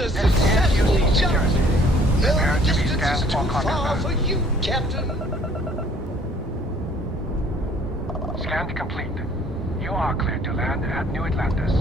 a successful jump. No distance is too far for you, Captain. Scan complete. You are cleared to land at New Atlantis.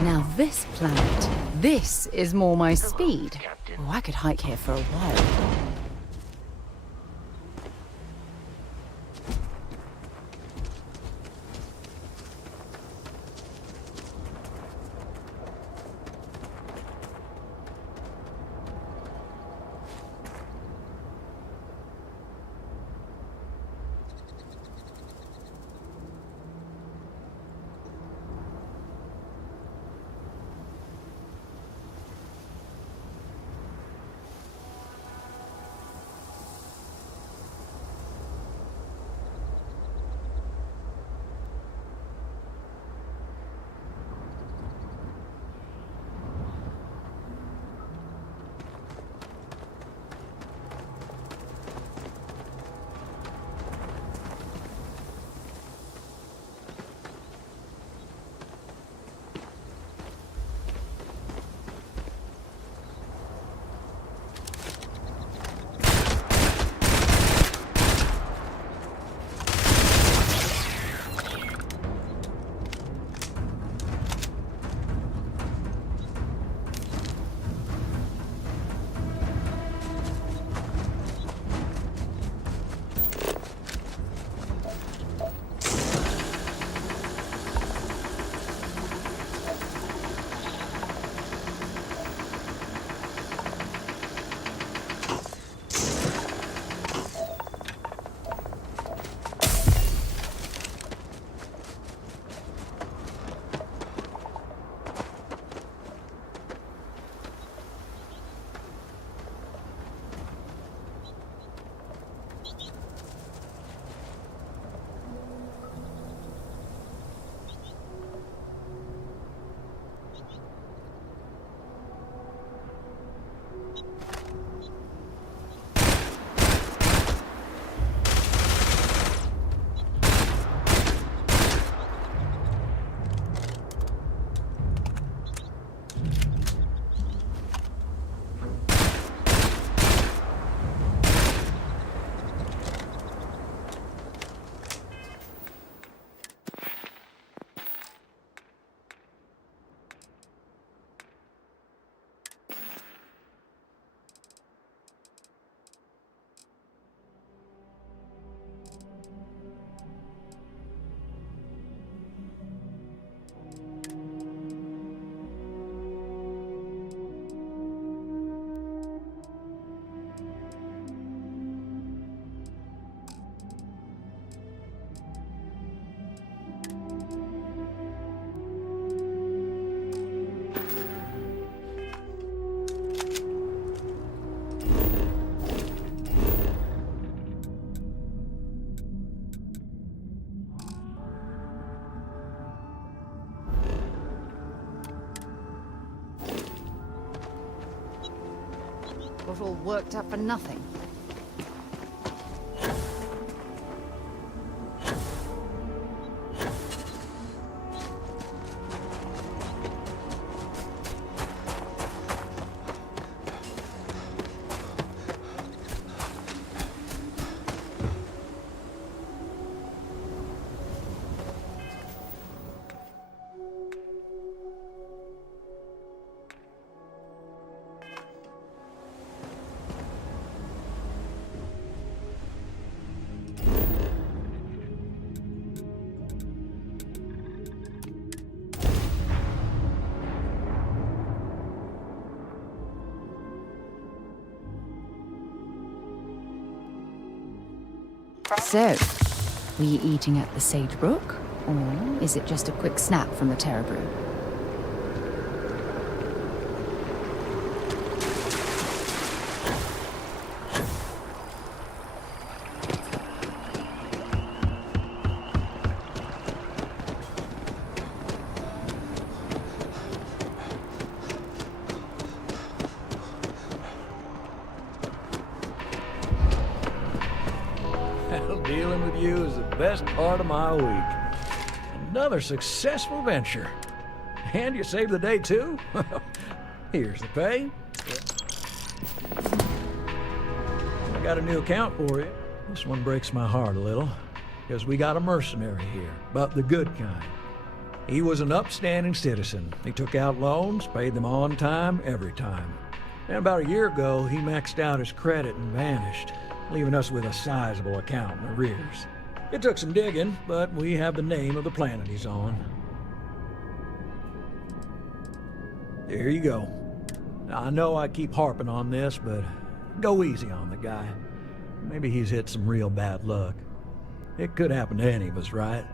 Now this planet, this is more my speed. Oh, I could hike here for a while. Got all worked up for nothing. So, were you eating at the Sage Brook? Or is it just a quick snap from the Terror Brew? Dealing with you is the best part of my week. Another successful venture. And you saved the day, too? Here's the pay. I got a new account for you. This one breaks my heart a little, because we got a mercenary here, but the good kind. He was an upstanding citizen. He took out loans, paid them on time, every time. And about a year ago, he maxed out his credit and vanished, leaving us with a sizable account in arrears. It took some digging, but we have the name of the planet he's on. There you go. Now, I know I keep harping on this, but go easy on the guy. Maybe he's hit some real bad luck. It could happen to any of us, right?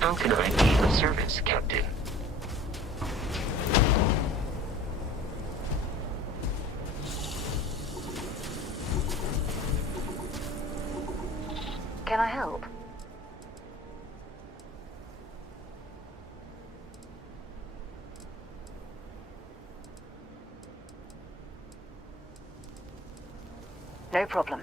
How can I be of service, Captain? Can I help? No problem.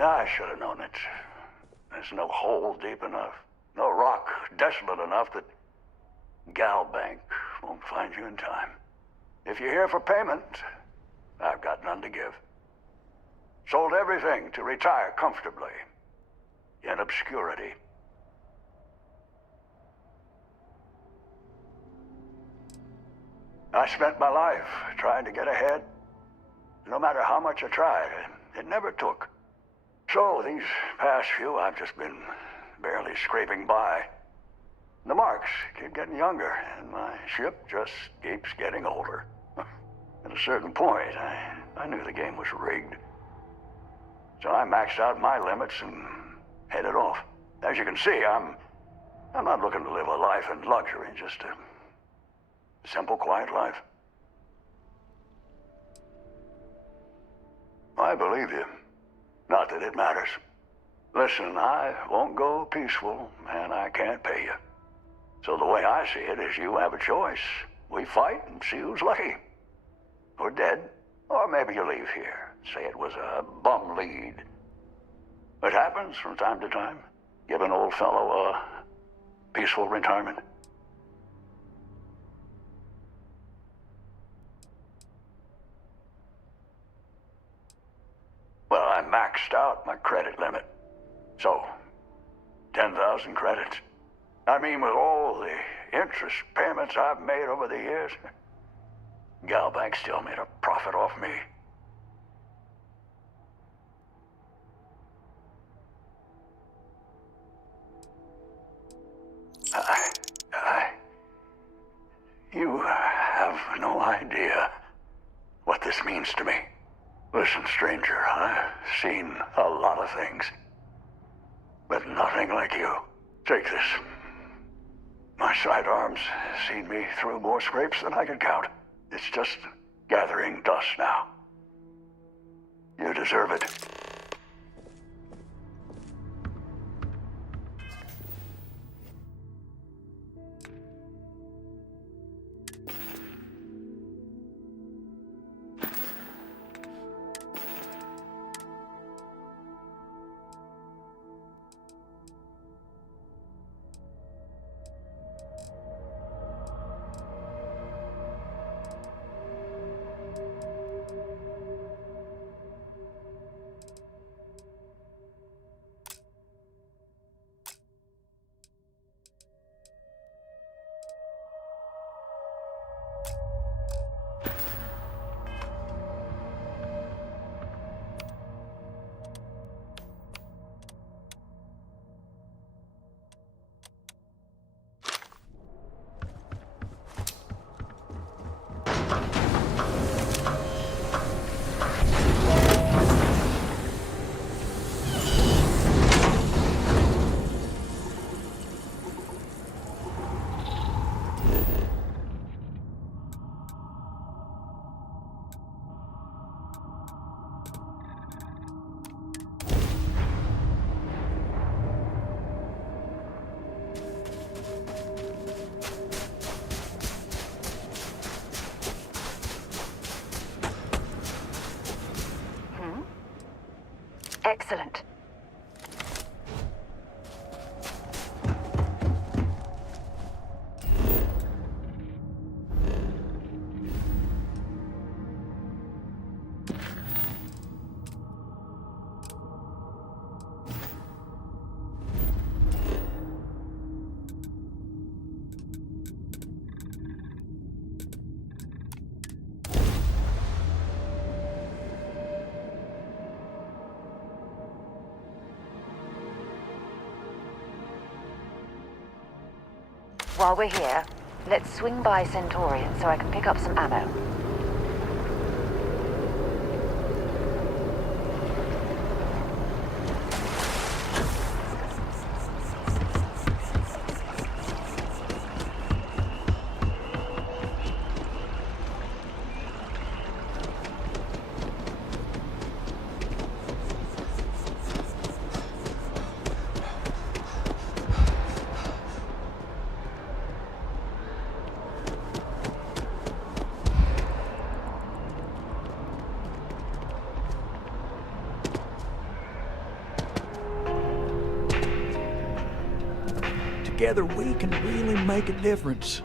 I should have known it. There's no hole deep enough, no rock desolate enough that Galbank won't find you in time. If you're here for payment, I've got none to give. Sold everything to retire comfortably, in obscurity. I spent my life trying to get ahead. No matter how much I tried, it never took. So these past few, I've just been barely scraping by. The marks keep getting younger, and my ship just keeps getting older. At a certain point, I knew the game was rigged. So I maxed out my limits and headed off. As you can see, I'm not looking to live a life in luxury, just a simple, quiet life. I believe you. Not that it matters. Listen, I won't go peaceful, and I can't pay you. So the way I see it is you have a choice. We fight and see who's lucky. Or dead. Or maybe you leave here. Say it was a bum lead. It happens from time to time. Give an old fellow a peaceful retirement. Well, I maxed out my credit limit. So, 10,000 credits. I mean, with all the interest payments I've made over the years, Galbank still made a profit off me. You have no idea what this means to me. Listen, stranger, I've seen a lot of things, but nothing like you. Take this. My sidearms seen me through more scrapes than I could count. It's just gathering dust now. You deserve it. Excellent. While we're here, let's swing by Centaurian so I can pick up some ammo. Together we can really make a difference.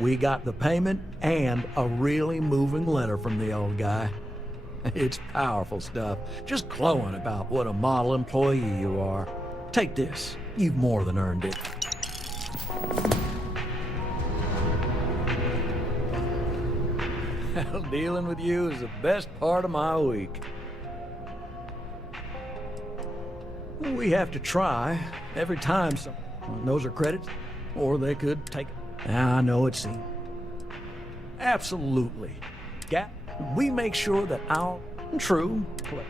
We got the payment and a really moving letter from the old guy. It's powerful stuff, just glowing about what a model employee you are. Take this. You've more than earned it. Hell, dealing with you is the best part of my week. We have to try every time someone knows her credits, or they could take it. I know it seems. Absolutely. We make sure that our true play.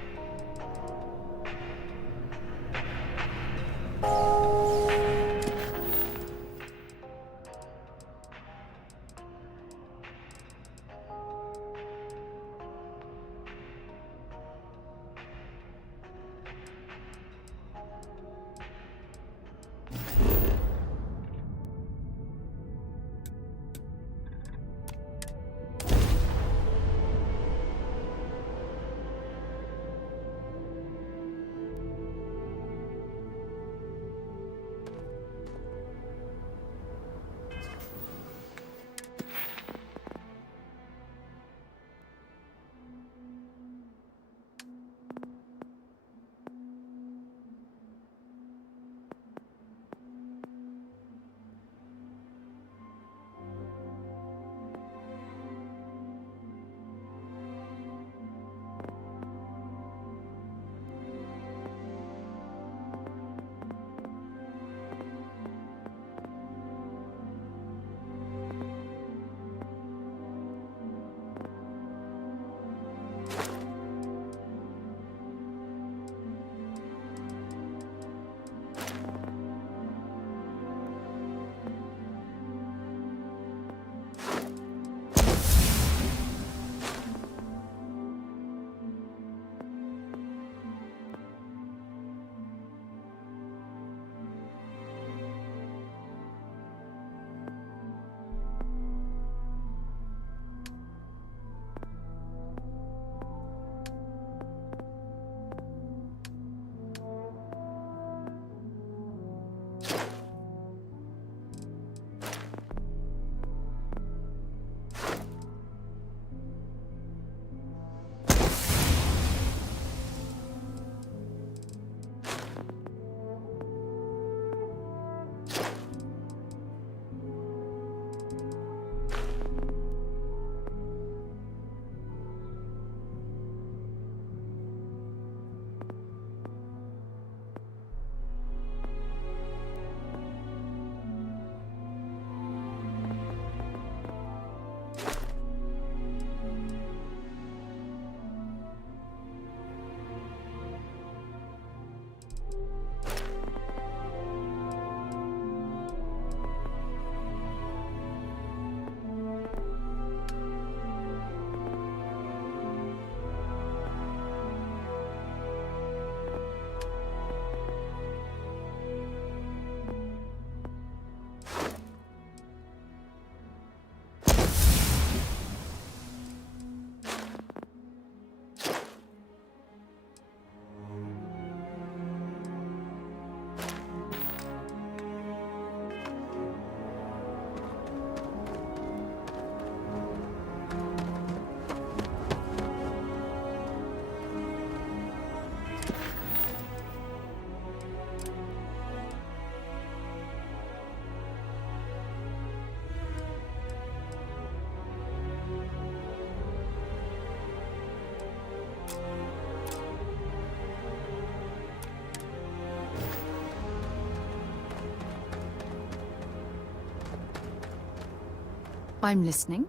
I'm listening.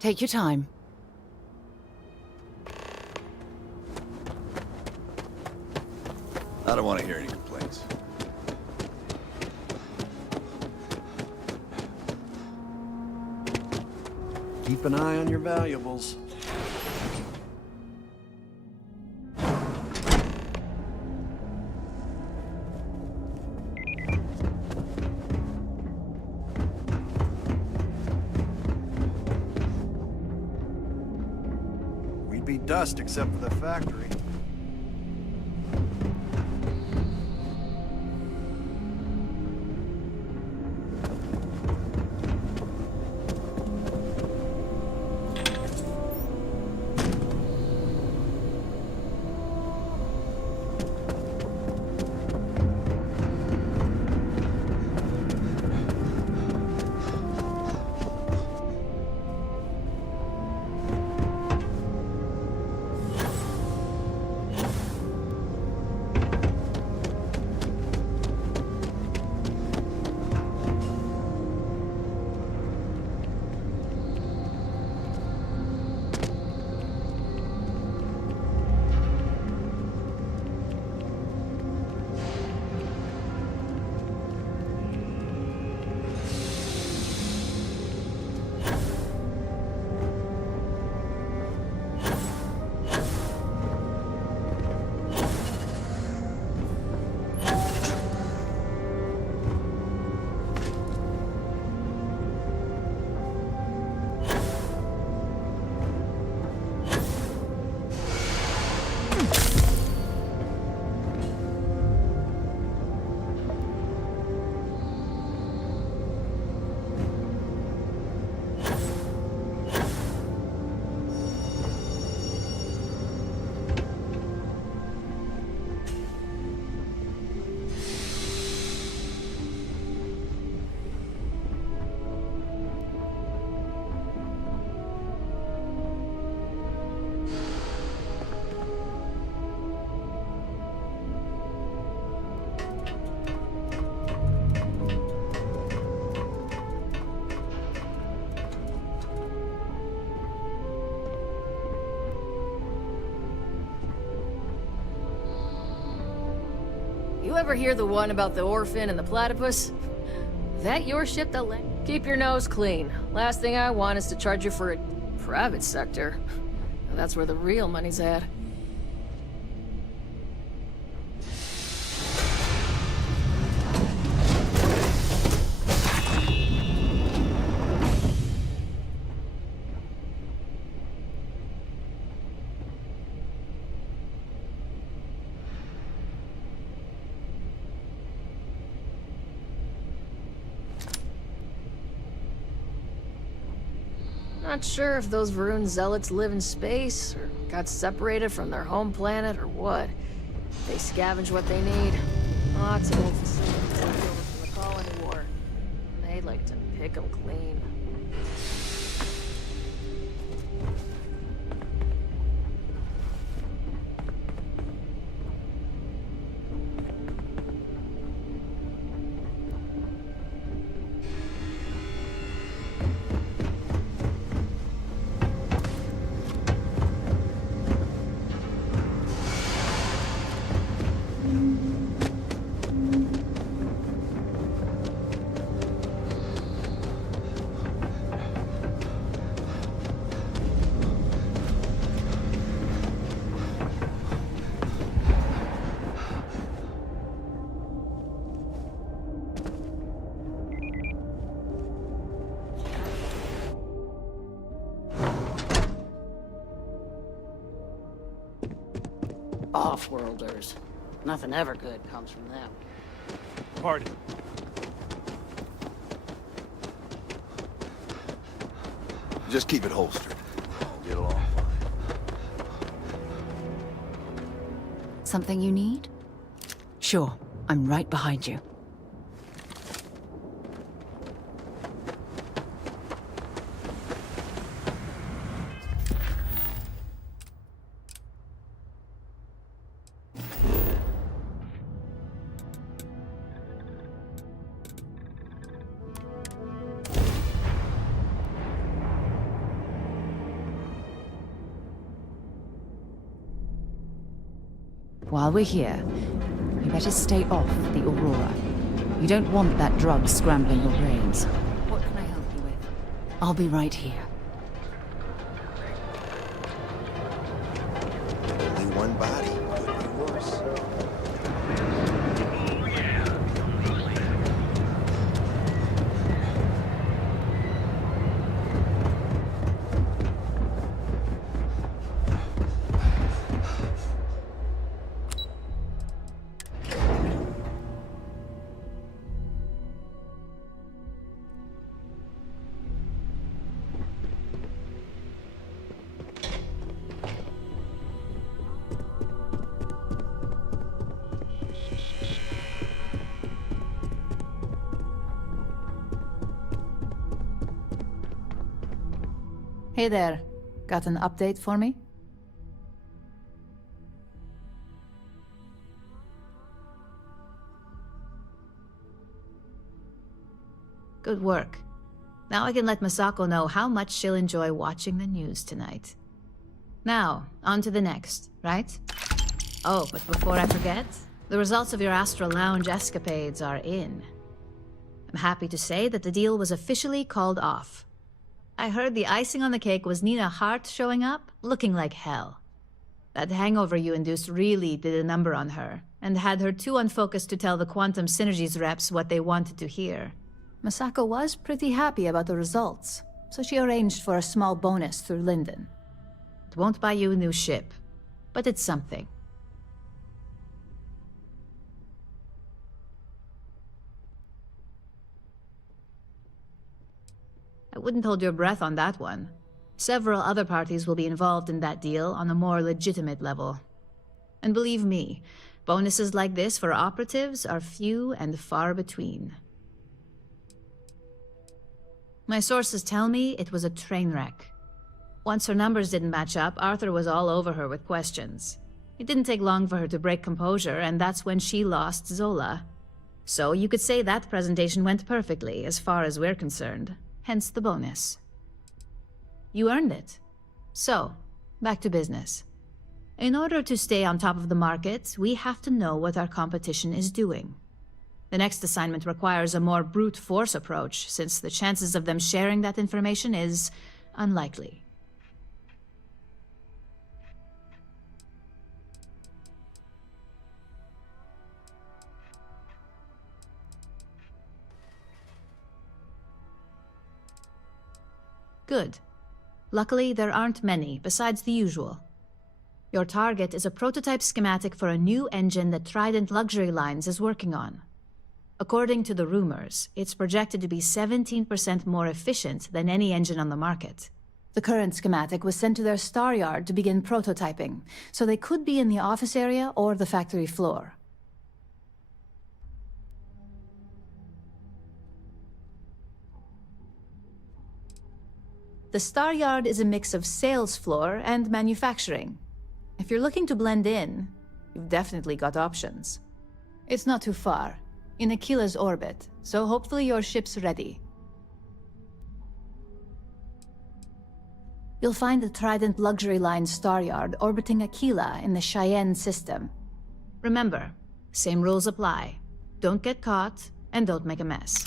Take your time. I don't want to hear any complaints. Keep an eye on your valuables. We'd be dust except for the factory. ever hear the one about the orphan and the platypus? That your ship that Keep your nose clean. Last thing I want is to charge you for a private sector. That's where the real money's at. Not sure if those Varun zealots live in space, or got separated from their home planet, or what. They scavenge what they need. Lots of old facilities left over from the colony war. And they like to pick them clean. Off-worlders. Nothing ever good comes from them. Pardon. Just keep it holstered. I'll get along fine. Something you need? Sure, I'm right behind you. While we're here, you better stay off the Aurora. You don't want that drug scrambling your brains. What can I help you with? I'll be right here. Only one body. Could be worse. Hey there. Got an update for me? Good work. Now I can let Masako know how much she'll enjoy watching the news tonight. Now, on to the next, right? Oh, but before I forget, the results of your Astral Lounge escapades are in. I'm happy to say that the deal was officially called off. I heard the icing on the cake was Nina Hart showing up, looking like hell. That hangover you induced really did a number on her, and had her too unfocused to tell the Quantum Synergies reps what they wanted to hear. Masako was pretty happy about the results, so she arranged for a small bonus through Linden. It won't buy you a new ship, but it's something. I wouldn't hold your breath on that one. Several other parties will be involved in that deal on a more legitimate level. And believe me, bonuses like this for operatives are few and far between. My sources tell me it was a train wreck. Once her numbers didn't match up, Arthur was all over her with questions. It didn't take long for her to break composure, and that's when she lost Zola. So you could say that presentation went perfectly, as far as we're concerned. Hence the bonus. You earned it. So, back to business. In order to stay on top of the market, we have to know what our competition is doing. The next assignment requires a more brute force approach, since the chances of them sharing that information is unlikely. Good. Luckily, there aren't many, besides the usual. Your target is a prototype schematic for a new engine that Trident Luxury Lines is working on. According to the rumors, it's projected to be 17% more efficient than any engine on the market. The current schematic was sent to their star yard to begin prototyping, so they could be in the office area or the factory floor. The Star Yard is a mix of sales floor and manufacturing. If you're looking to blend in, you've definitely got options. It's not too far, in Aquila's orbit, so hopefully your ship's ready. You'll find the Trident Luxury Line Star Yard orbiting Aquila in the Cheyenne system. Remember, same rules apply. Don't get caught, and don't make a mess.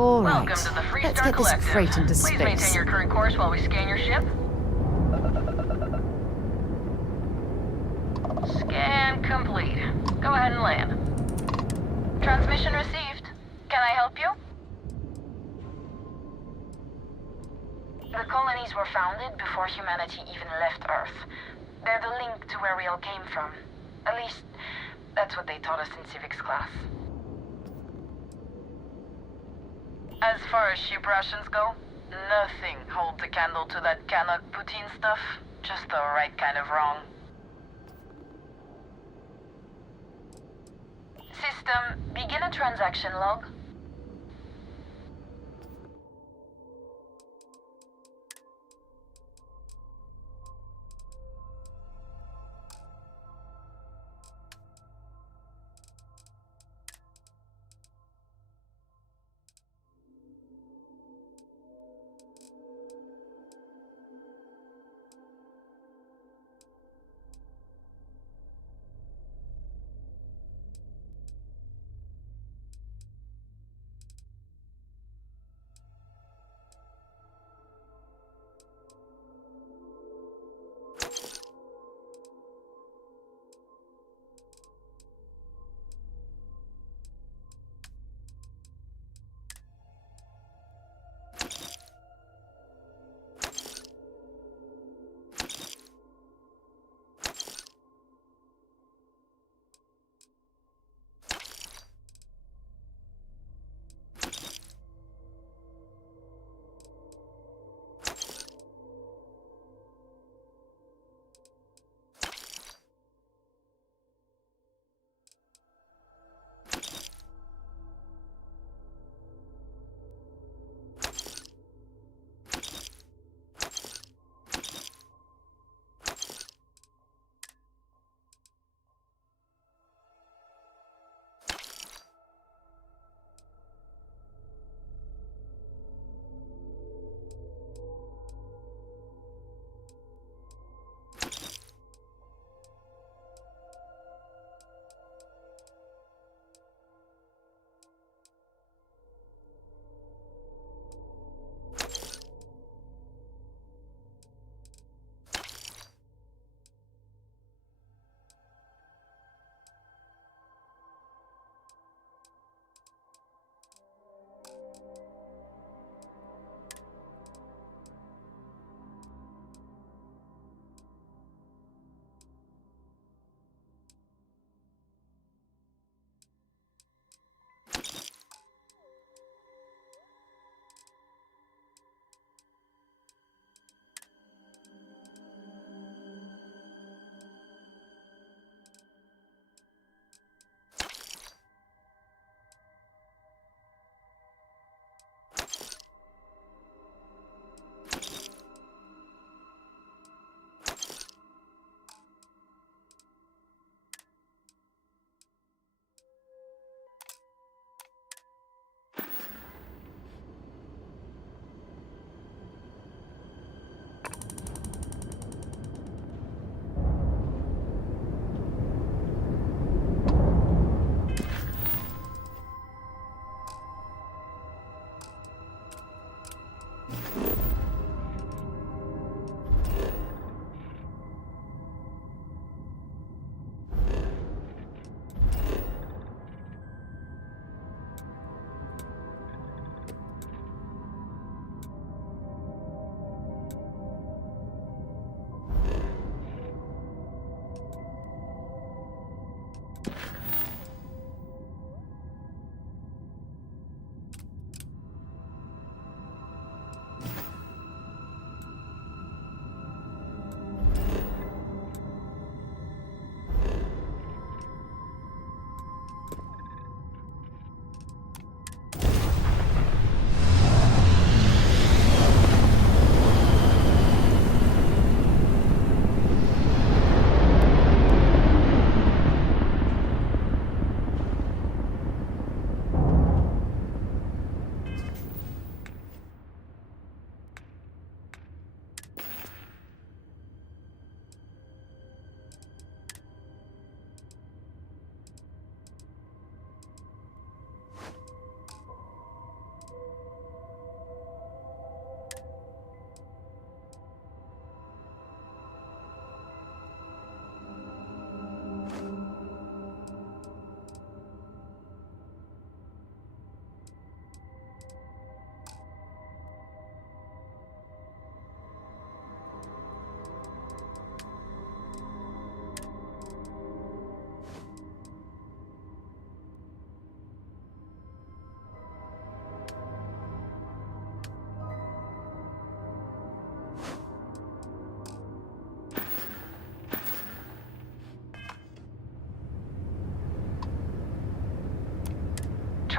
All right. Welcome to the Let's Freestar get this Collective. freight into Please maintain space. your current course while we scan your ship. Scan complete. Go ahead and land. Transmission received. Can I help you? The colonies were founded before humanity even left Earth. They're the link to where we all came from. At least, that's what they taught us in civics class. As far as ship rations go, nothing holds a candle to that cannot poutine stuff. Just the right kind of wrong. System, begin a transaction log.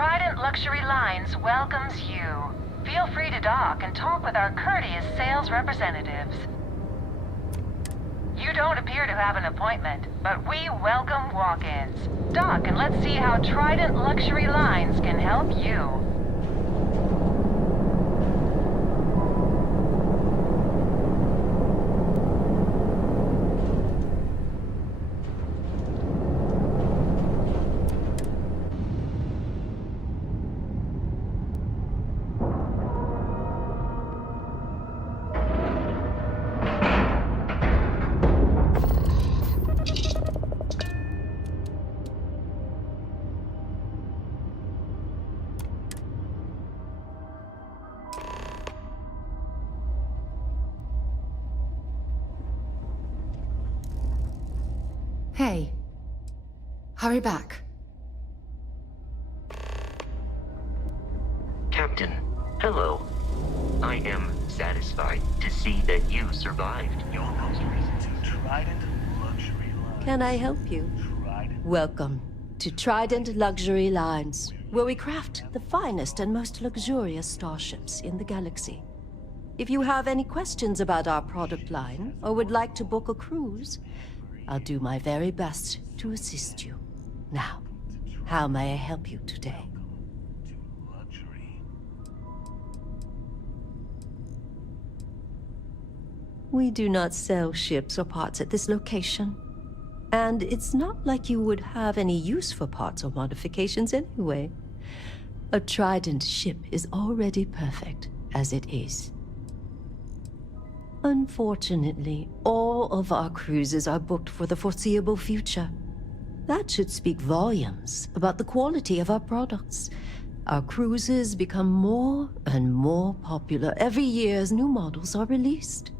Trident Luxury Lines welcomes you. Feel free to dock and talk with our courteous sales representatives. You don't appear to have an appointment, but we welcome walk-ins. Dock and let's see how Trident Luxury Lines can help you. Hey. Hurry back. Captain, hello. I am satisfied to see that you survived. Your most recent Trident Luxury Lines. Can I help you? Welcome to Trident Luxury Lines, where we craft the finest and most luxurious starships in the galaxy. If you have any questions about our product line, or would like to book a cruise, I'll do my very best to assist you. Now, how may I help you today? We do not sell ships or parts at this location. And it's not like you would have any use for parts or modifications anyway. A Trident ship is already perfect as it is. Unfortunately, all of our cruises are booked for the foreseeable future. That should speak volumes about the quality of our products. Our cruises become more and more popular every year as new models are released.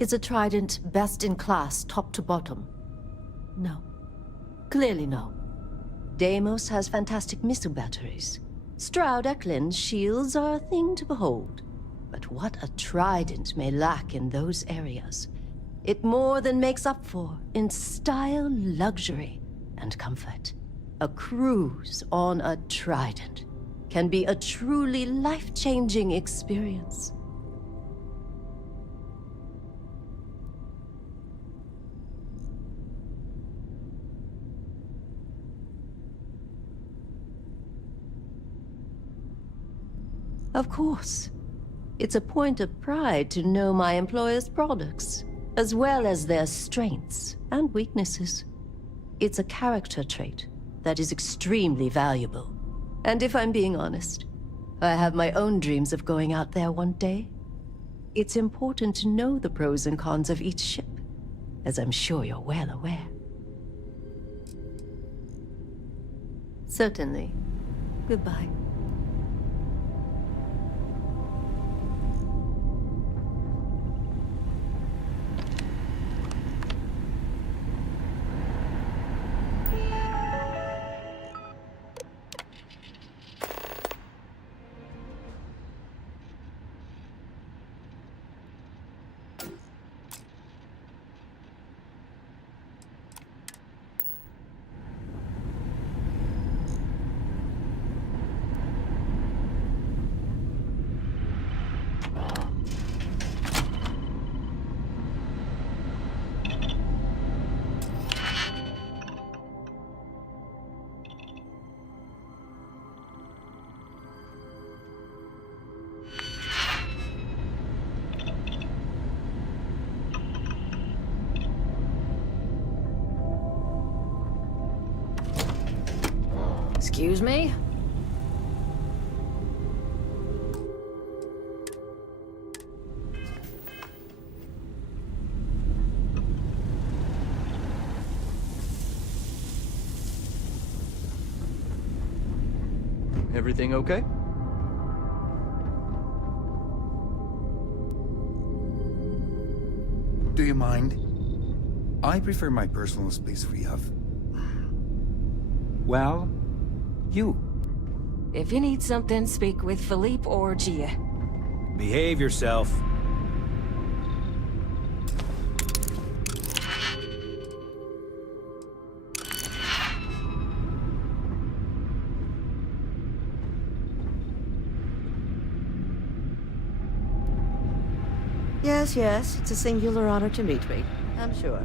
Is a Trident best in class, top to bottom? No. Clearly no. Deimos has fantastic missile batteries. Stroud Eklund's shields are a thing to behold. But what a Trident may lack in those areas, it more than makes up for in style, luxury, and comfort. A cruise on a Trident can be a truly life-changing experience. Of course. It's a point of pride to know my employer's products, as well as their strengths and weaknesses. It's a character trait that is extremely valuable. And if I'm being honest, I have my own dreams of going out there one day. It's important to know the pros and cons of each ship, as I'm sure you're well aware. Certainly. Goodbye. Excuse me? Everything okay? Do you mind? I prefer my personal space free of. Well, you. If you need something, speak with Philippe or Gia. Behave yourself. Yes, yes, it's a singular honor to meet me, I'm sure.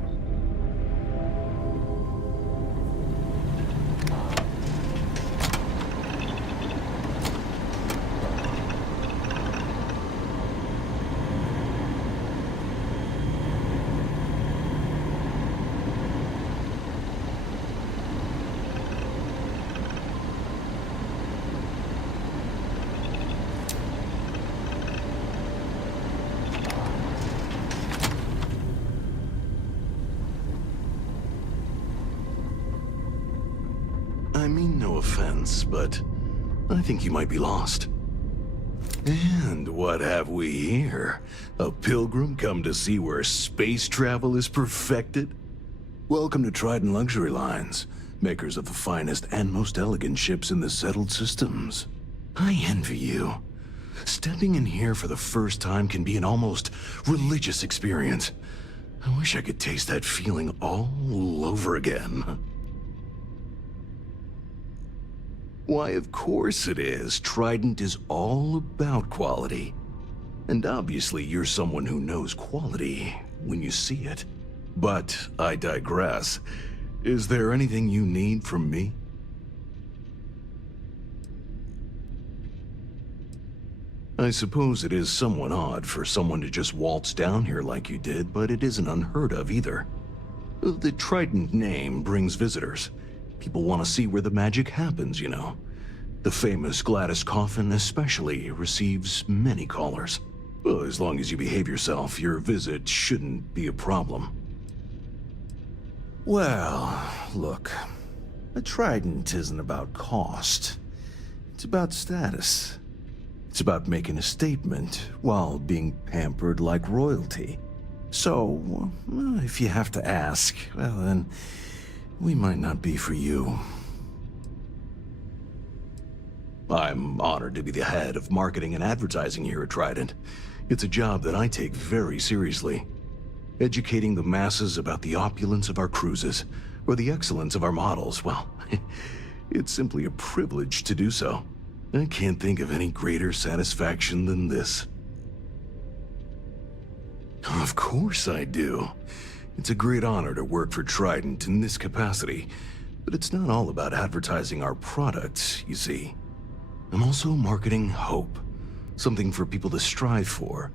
I mean no offense, but I think you might be lost. And what have we here? A pilgrim come to see where space travel is perfected? Welcome to Trident Luxury Lines, makers of the finest and most elegant ships in the settled systems. I envy you. Stepping in here for the first time can be an almost religious experience. I wish I could taste that feeling all over again. Why, of course it is. Trident is all about quality. And obviously you're someone who knows quality when you see it. But I digress. Is there anything you need from me? I suppose it is somewhat odd for someone to just waltz down here like you did, but it isn't unheard of either. The Trident name brings visitors. People want to see where the magic happens, you know. The famous Gladys Coffin especially receives many callers. Well, as long as you behave yourself, your visit shouldn't be a problem. Well, look, a Trident isn't about cost. It's about status. It's about making a statement while being pampered like royalty. So, if you have to ask, well then, we might not be for you. I'm honored to be the head of marketing and advertising here at Trident. It's a job that I take very seriously. Educating the masses about the opulence of our cruises, or the excellence of our models, well, it's simply a privilege to do so. I can't think of any greater satisfaction than this. Of course I do. It's a great honor to work for Trident in this capacity, but it's not all about advertising our products, you see. I'm also marketing hope, something for people to strive for.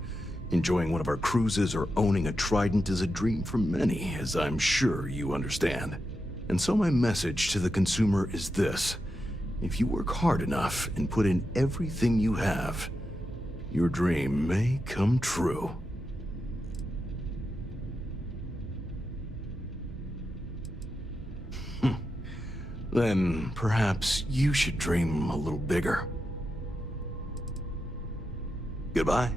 Enjoying one of our cruises or owning a Trident is a dream for many, as I'm sure you understand. And so my message to the consumer is this. If you work hard enough and put in everything you have, your dream may come true. Then perhaps you should dream a little bigger. Goodbye.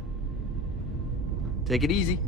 Take it easy.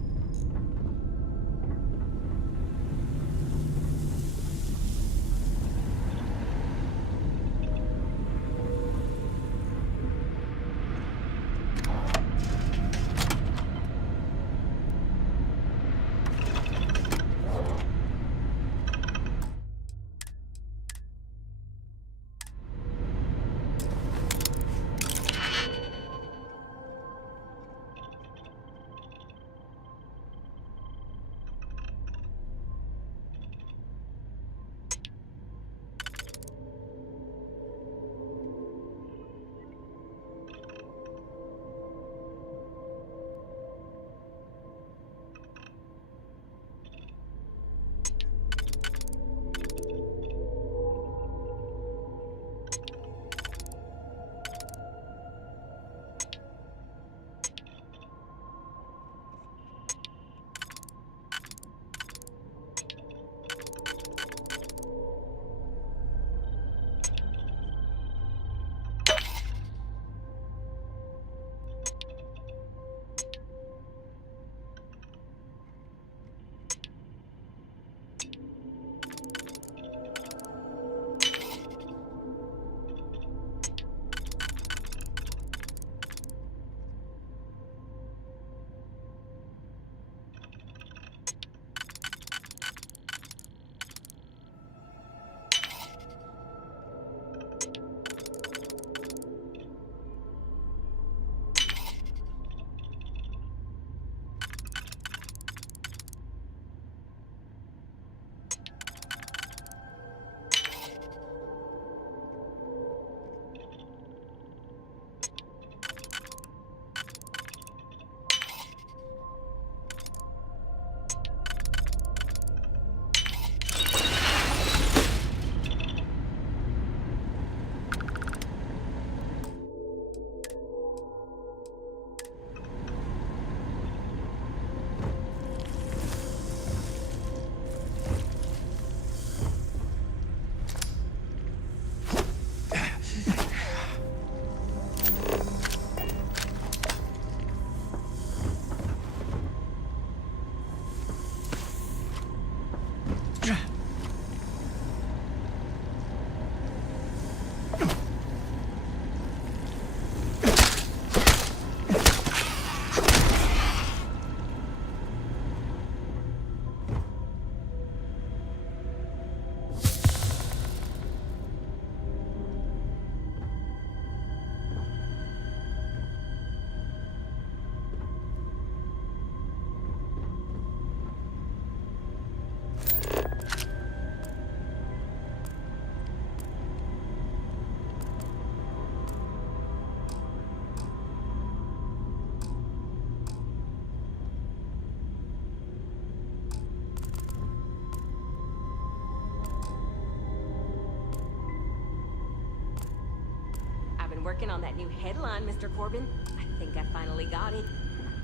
working on that new headline, Mr. Corbin. I think I finally got it.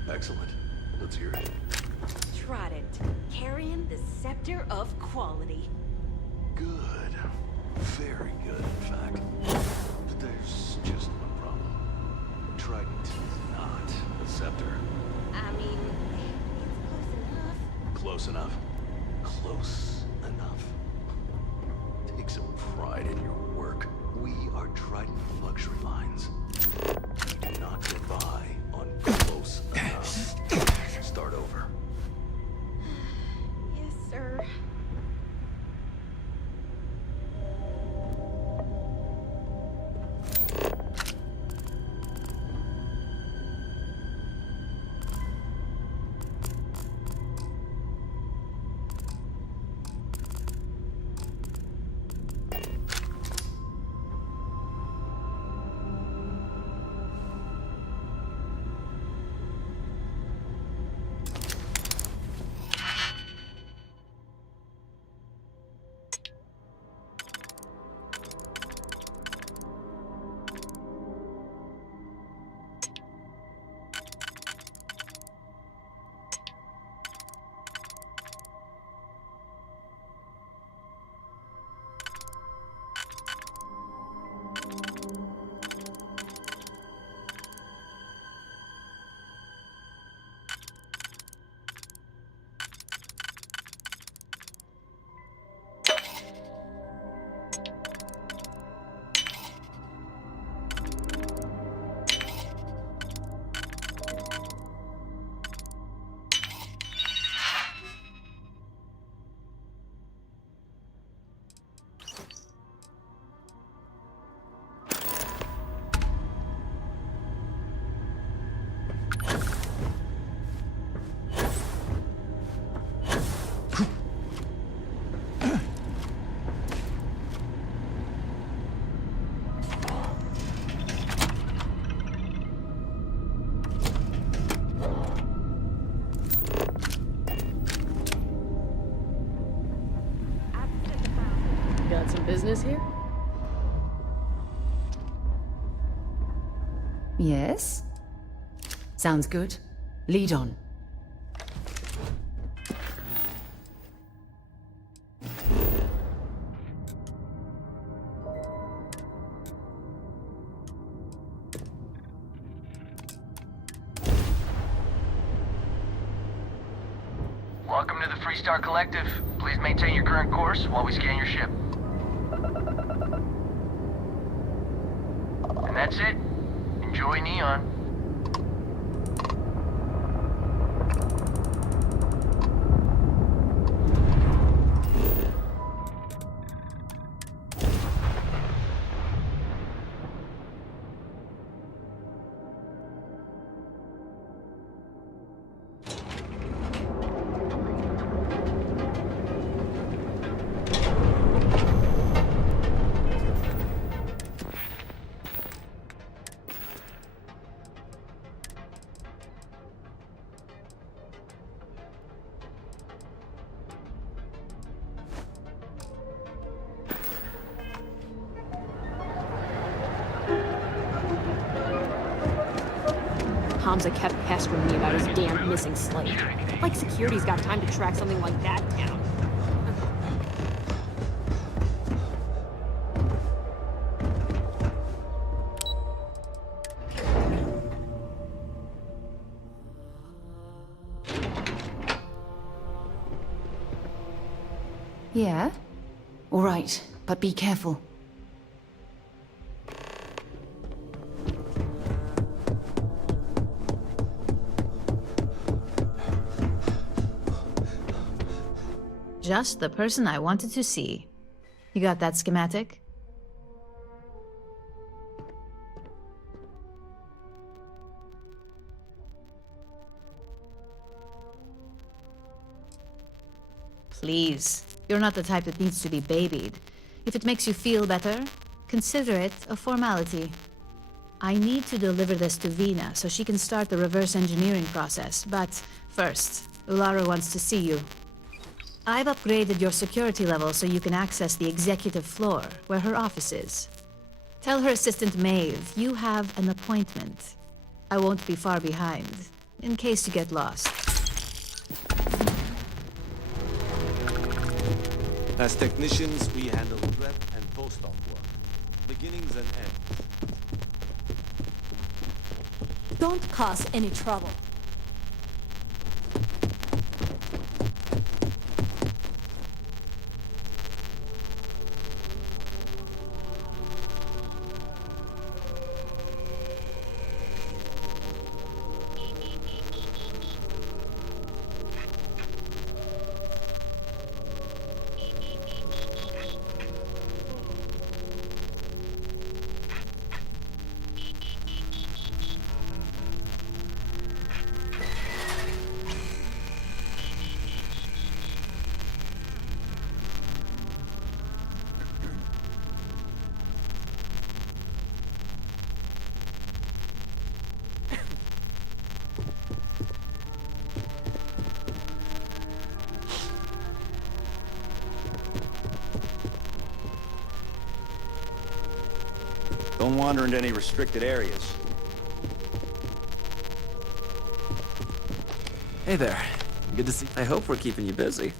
Excellent. Let's hear it. Trident, carrying the scepter of quality. Good. Very good, in fact. But there's just one problem. Trident is not a scepter. I mean, it's close enough. Close enough. Close enough. Take some pride in your work. We are Trident luxury lines. We do not get by on close enough. Start over. Yes, sir. Got some business here? Yes? Sounds good. Lead on. Welcome to the Freestar Collective. Please maintain your current course while we scan your ship. And that's it. Enjoy Neon. Hamza kept pestering me about his damn missing slate. Like security's got time to track something like that down. Yeah? All right, but be careful. Just the person I wanted to see. You got that schematic? Please, you're not the type that needs to be babied. If it makes you feel better, consider it a formality. I need to deliver this to Vina so she can start the reverse engineering process, but first, Ulara wants to see you. I've upgraded your security level so you can access the executive floor, where her office is. Tell her assistant Maeve you have an appointment. I won't be far behind, in case you get lost. As technicians, we handle prep and post-op work. Beginnings and ends. Don't cause any trouble. Don't wander into any restricted areas. Hey there. Good to see. I hope we're keeping you busy.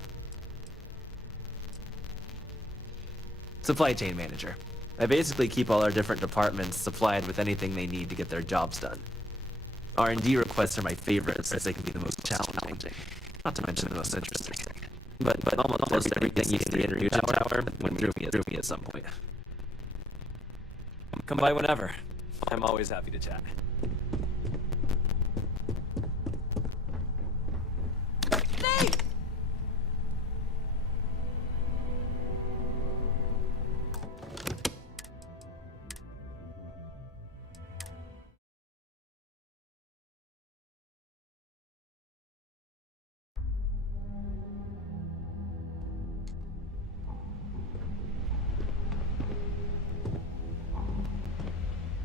Supply chain manager. I basically keep all our different departments supplied with anything they need to get their jobs done. R&D requests are my favorites as they can be the most challenging, not to mention the most interesting. But almost everything you see in the tower went through me at some point. Come by whenever. I'm always happy to chat.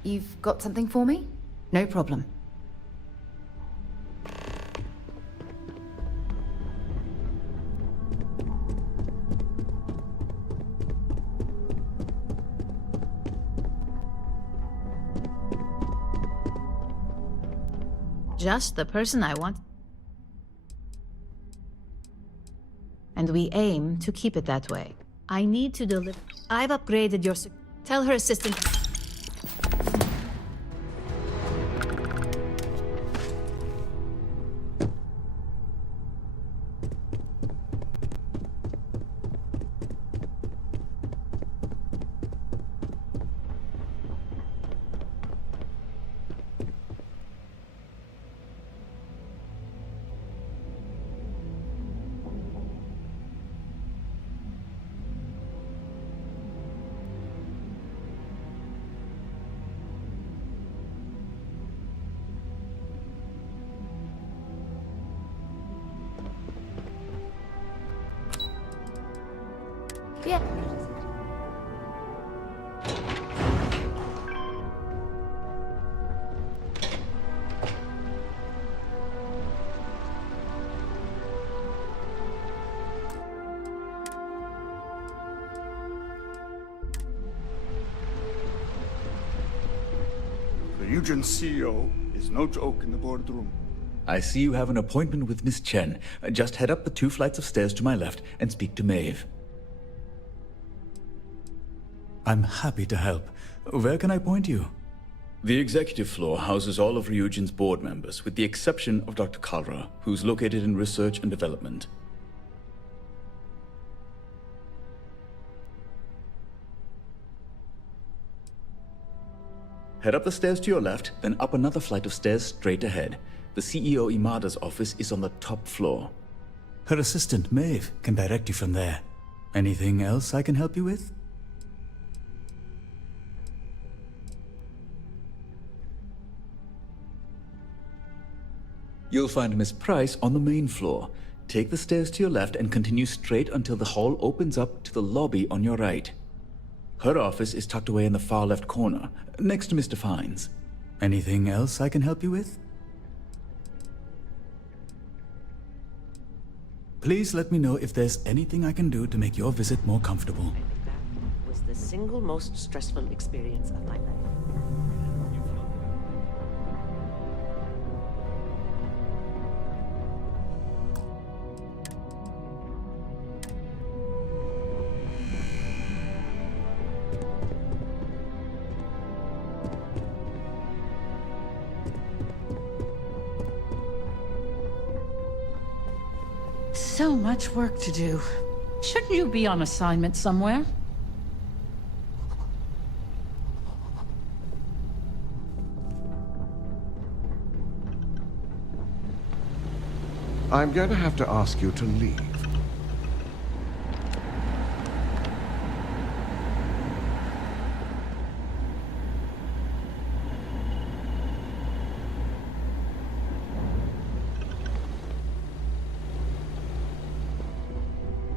You've got something for me? No problem. Just the person I want. And we aim to keep it that way. I need to deliver. I've upgraded your. Tell her assistant. Yeah. The Eugen CEO is no joke in the boardroom. I see you have an appointment with Miss Chen. Just head up the 2 flights of stairs to my left and speak to Maeve. I'm happy to help. Where can I point you? The executive floor houses all of Ryujin's board members, with the exception of Dr. Kalra, who's located in research and development. Head up the stairs to your left, then up another flight of stairs straight ahead. The CEO Imada's office is on the top floor. Her assistant, Maeve, can direct you from there. Anything else I can help you with? You'll find Miss Price on the main floor. Take the stairs to your left and continue straight until the hall opens up to the lobby on your right. Her office is tucked away in the far left corner, next to Mr. Fine's. Anything else I can help you with? Please let me know if there's anything I can do to make your visit more comfortable. Was was the single most stressful experience of my life. So much work to do. Shouldn't you be on assignment somewhere? I'm going to have to ask you to leave.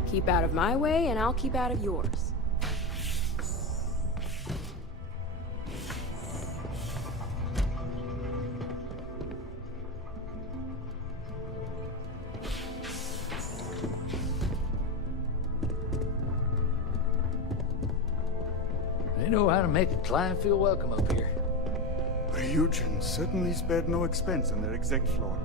Keep out of my way, and I'll keep out of yours. They know how to make a client feel welcome up here. Ryujin certainly spared no expense on their exec floor.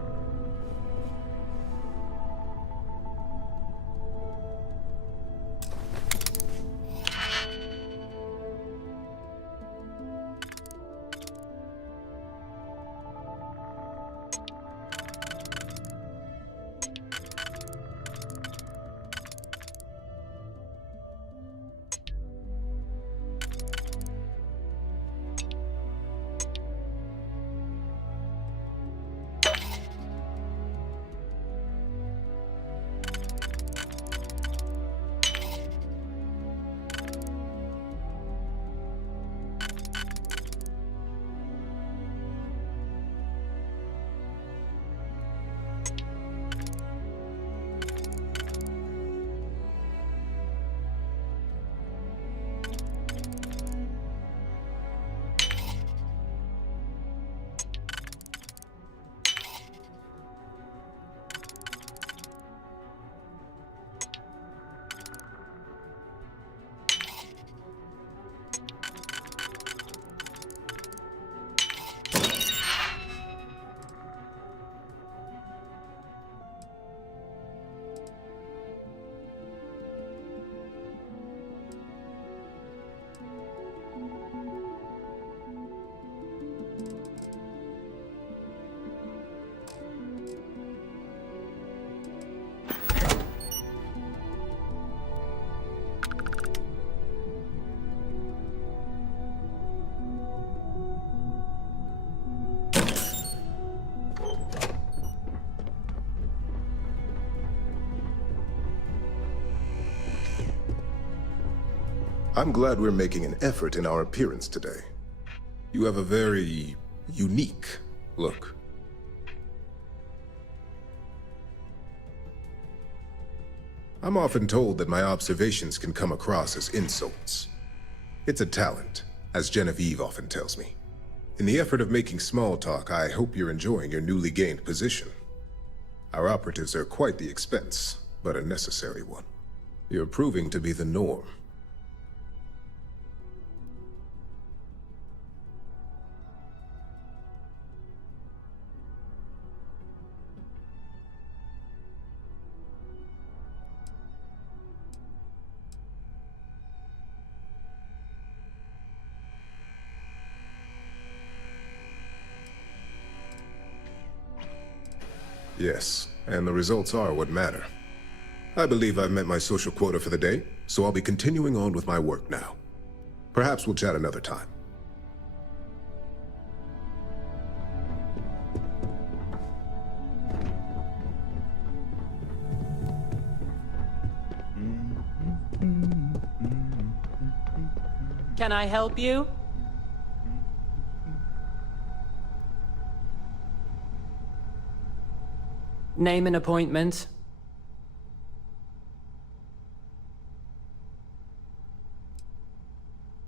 I'm glad we're making an effort in our appearance today. You have a very unique look. I'm often told that my observations can come across as insults. It's a talent, as Genevieve often tells me. In the effort of making small talk, I hope you're enjoying your newly gained position. Our operatives are quite the expense, but a necessary one. You're proving to be the norm. Yes, and the results are what matter. I believe I've met my social quota for the day, so I'll be continuing on with my work now. Perhaps we'll chat another time. Can I help you? Name an appointment.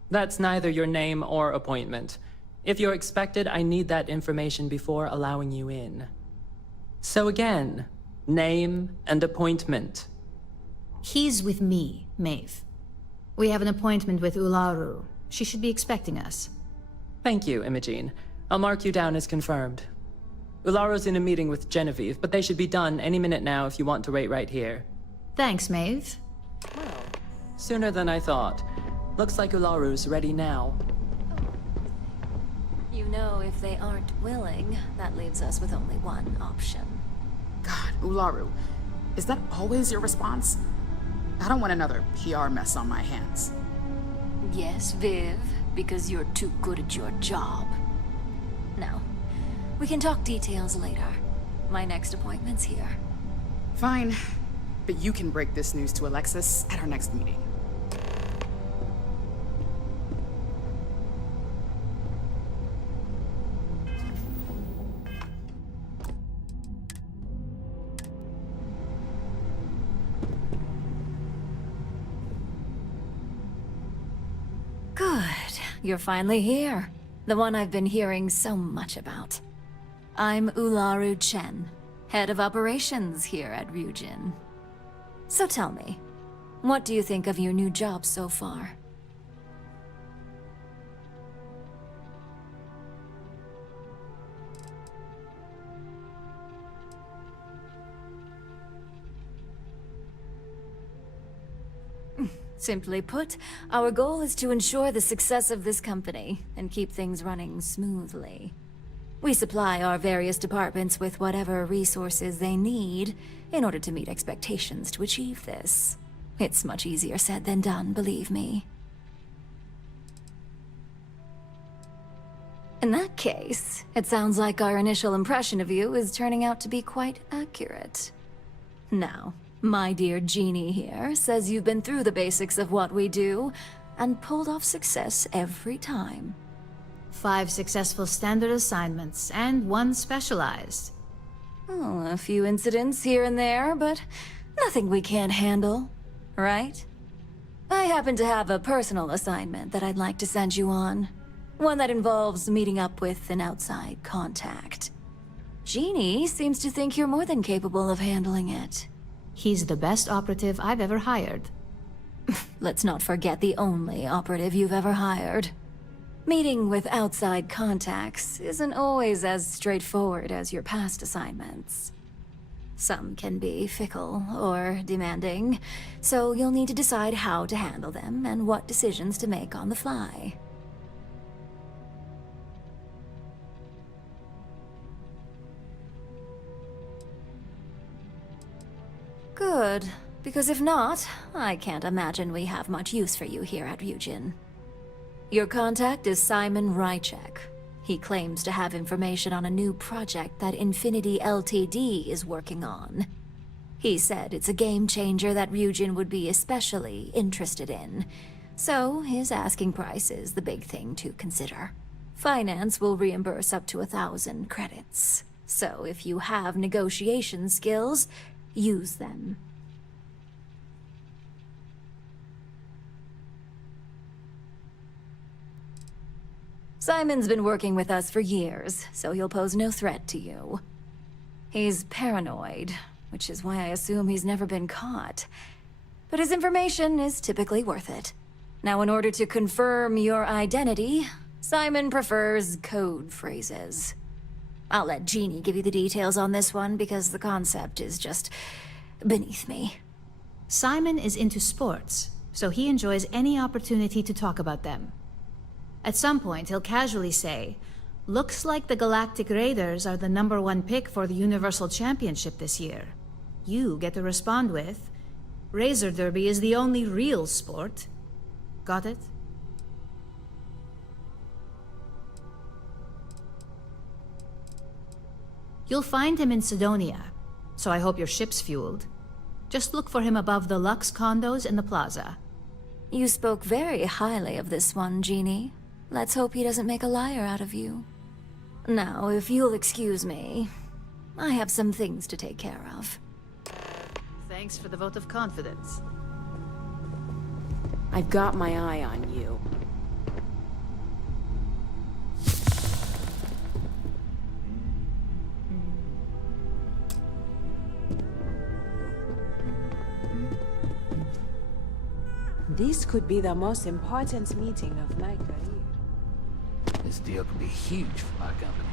That's neither your name or appointment. If you're expected, I need that information before allowing you in. So again, name and appointment. He's with me, Maeve. We have an appointment with Ularu. She should be expecting us. Thank you, Imogene. I'll mark you down as confirmed. Ularo's in a meeting with Genevieve, but they should be done any minute now if you want to wait right here. Thanks, Maeve. Sooner than I thought. Looks like Ularu's ready now. You know, if they aren't willing, that leaves us with only one option. God, Ularu, is that always your response? I don't want another PR mess on my hands. Yes, Viv, because you're too good at your job. No. We can talk details later. My next appointment's here. Fine. But you can break this news to Alexis at our next meeting. Good. You're finally here. The one I've been hearing so much about. I'm Ularu Chen, head of operations here at Ryujin. So tell me, what do you think of your new job so far? Simply put, our goal is to ensure the success of this company and keep things running smoothly. We supply our various departments with whatever resources they need in order to meet expectations to achieve this. It's much easier said than done, believe me. In that case, it sounds like our initial impression of you is turning out to be quite accurate. Now, my dear Jeannie here says you've been through the basics of what we do and pulled off success every time. 5 successful standard assignments and 1 specialized. Oh, a few incidents here and there, but nothing we can't handle, right? I happen to have a personal assignment that I'd like to send you on. One that involves meeting up with an outside contact. Jeannie seems to think you're more than capable of handling it. He's the best operative I've ever hired. Let's not forget the only operative you've ever hired. Meeting with outside contacts isn't always as straightforward as your past assignments. Some can be fickle or demanding, so you'll need to decide how to handle them and what decisions to make on the fly. Good, because if not, I can't imagine we have much use for you here at Ryujin. Your contact is Simon Rychek. He claims to have information on a new project that Infinity Ltd is working on. He said it's a game changer that Ryujin would be especially interested in, so his asking price is the big thing to consider. Finance will reimburse up to 1,000 credits, so if you have negotiation skills, use them. Simon's been working with us for years, so he'll pose no threat to you. He's paranoid, which is why I assume he's never been caught. But his information is typically worth it. Now, in order to confirm your identity, Simon prefers code phrases. I'll let Jeannie give you the details on this one because the concept is just beneath me. Simon is into sports, so he enjoys any opportunity to talk about them. At some point, he'll casually say, "Looks like the Galactic Raiders are the #1 pick for the Universal Championship this year." You get to respond with, "Razor Derby is the only real sport." Got it? You'll find him in Sidonia, so I hope your ship's fueled. Just look for him above the Lux condos in the plaza. You spoke very highly of this one, Jeannie. Let's hope he doesn't make a liar out of you. Now, if you'll excuse me, I have some things to take care of. Thanks for the vote of confidence. I've got my eye on you. This could be the most important meeting of my career. This deal could be huge for my company.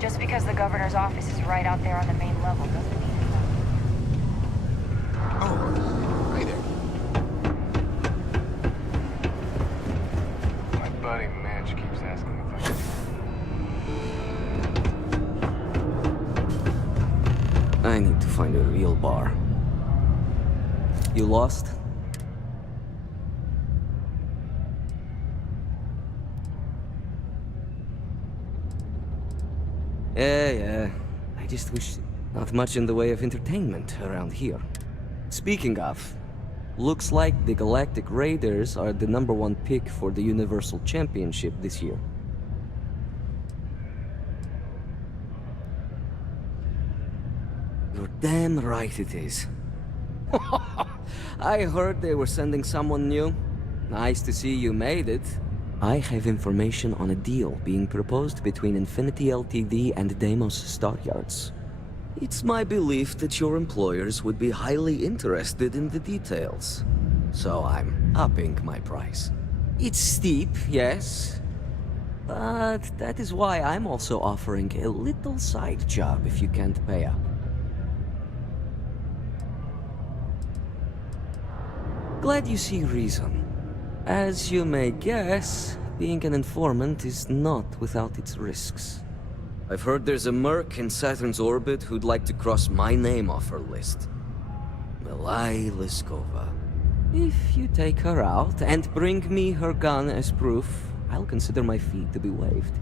Just because the governor's office is right out there on the main level doesn't mean it's not. Oh, hi there. My buddy Mitch keeps asking if I need to find a real bar. You lost? Yeah. I just wish not much in the way of entertainment around here. Speaking of, looks like the Galactic Raiders are the #1 pick for the Universal Championship this year. You're damn right it is. I heard they were sending someone new. Nice to see you made it. I have information on a deal being proposed between Infinity Ltd and Deimos Stockyards. It's my belief that your employers would be highly interested in the details. So I'm upping my price. It's steep, yes. But that is why I'm also offering a little side job if you can't pay up. Glad you see reason. As you may guess, being an informant is not without its risks. I've heard there's a merc in Saturn's orbit who'd like to cross my name off her list. Milai Liskova. If you take her out and bring me her gun as proof, I'll consider my fee to be waived.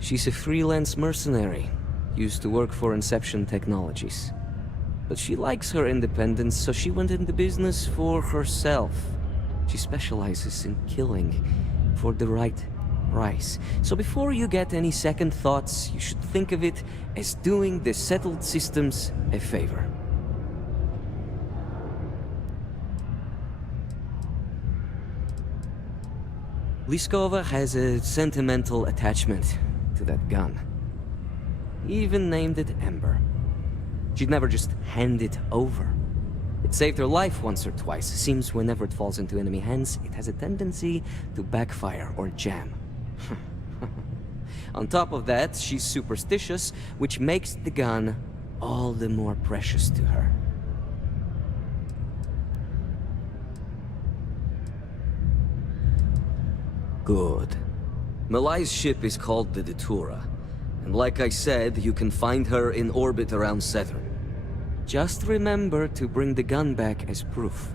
She's a freelance mercenary, used to work for Inception Technologies. But she likes her independence, so she went into business for herself. She specializes in killing for the right price. So before you get any second thoughts, you should think of it as doing the settled systems a favor. Liskova has a sentimental attachment to that gun. Even named it Ember. She'd never just hand it over. It saved her life once or twice. Seems whenever it falls into enemy hands, it has a tendency to backfire or jam. On top of that, she's superstitious, which makes the gun all the more precious to her. Good. Malai's ship is called the Datura. And like I said, you can find her in orbit around Saturn. Just remember to bring the gun back as proof.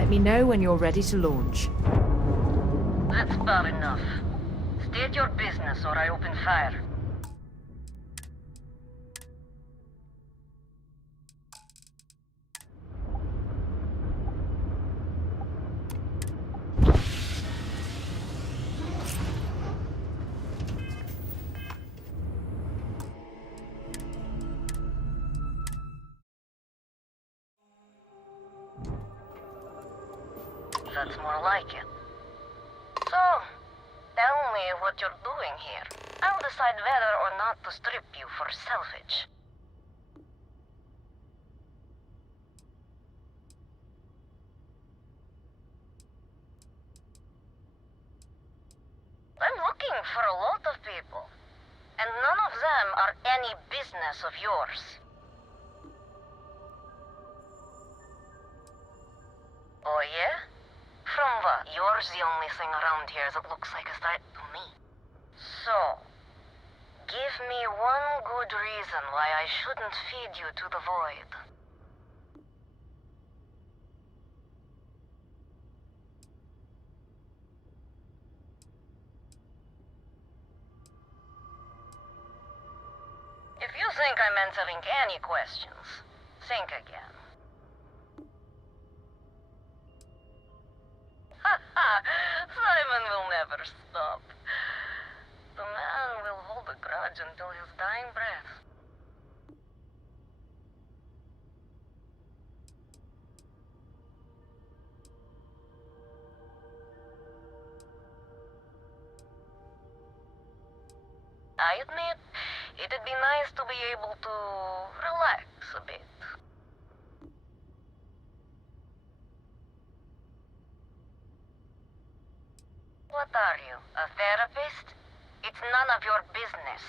Let me know when you're ready to launch. That's about enough. State your business or I open fire. That's more like it. So, tell me what you're doing here. I'll decide whether or not to strip you for salvage. I'm looking for a lot of people, and none of them are any business of yours. Oh yeah? From what? Yours the only thing around here that looks like a threat to me. So, give me one good reason why I shouldn't feed you to the void. If you think I'm answering any questions, think again. Simon will never stop. The man will hold a grudge until his dying breath. I admit, it'd be nice to be able to relax a bit. What are you, a therapist? It's none of your business.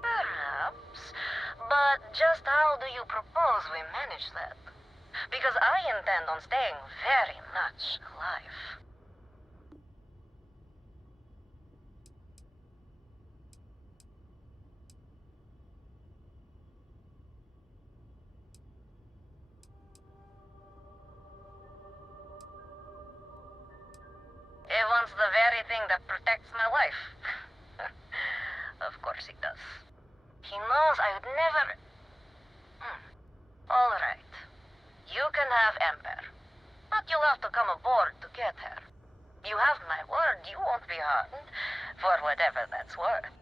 Perhaps, but just how do you propose we manage that? Because I intend on staying very much alive. He wants the very thing that protects my life. Of course he does. He knows I would never... All right. You can have Ember. But you'll have to come aboard to get her. You have my word you won't be harmed, for whatever that's worth.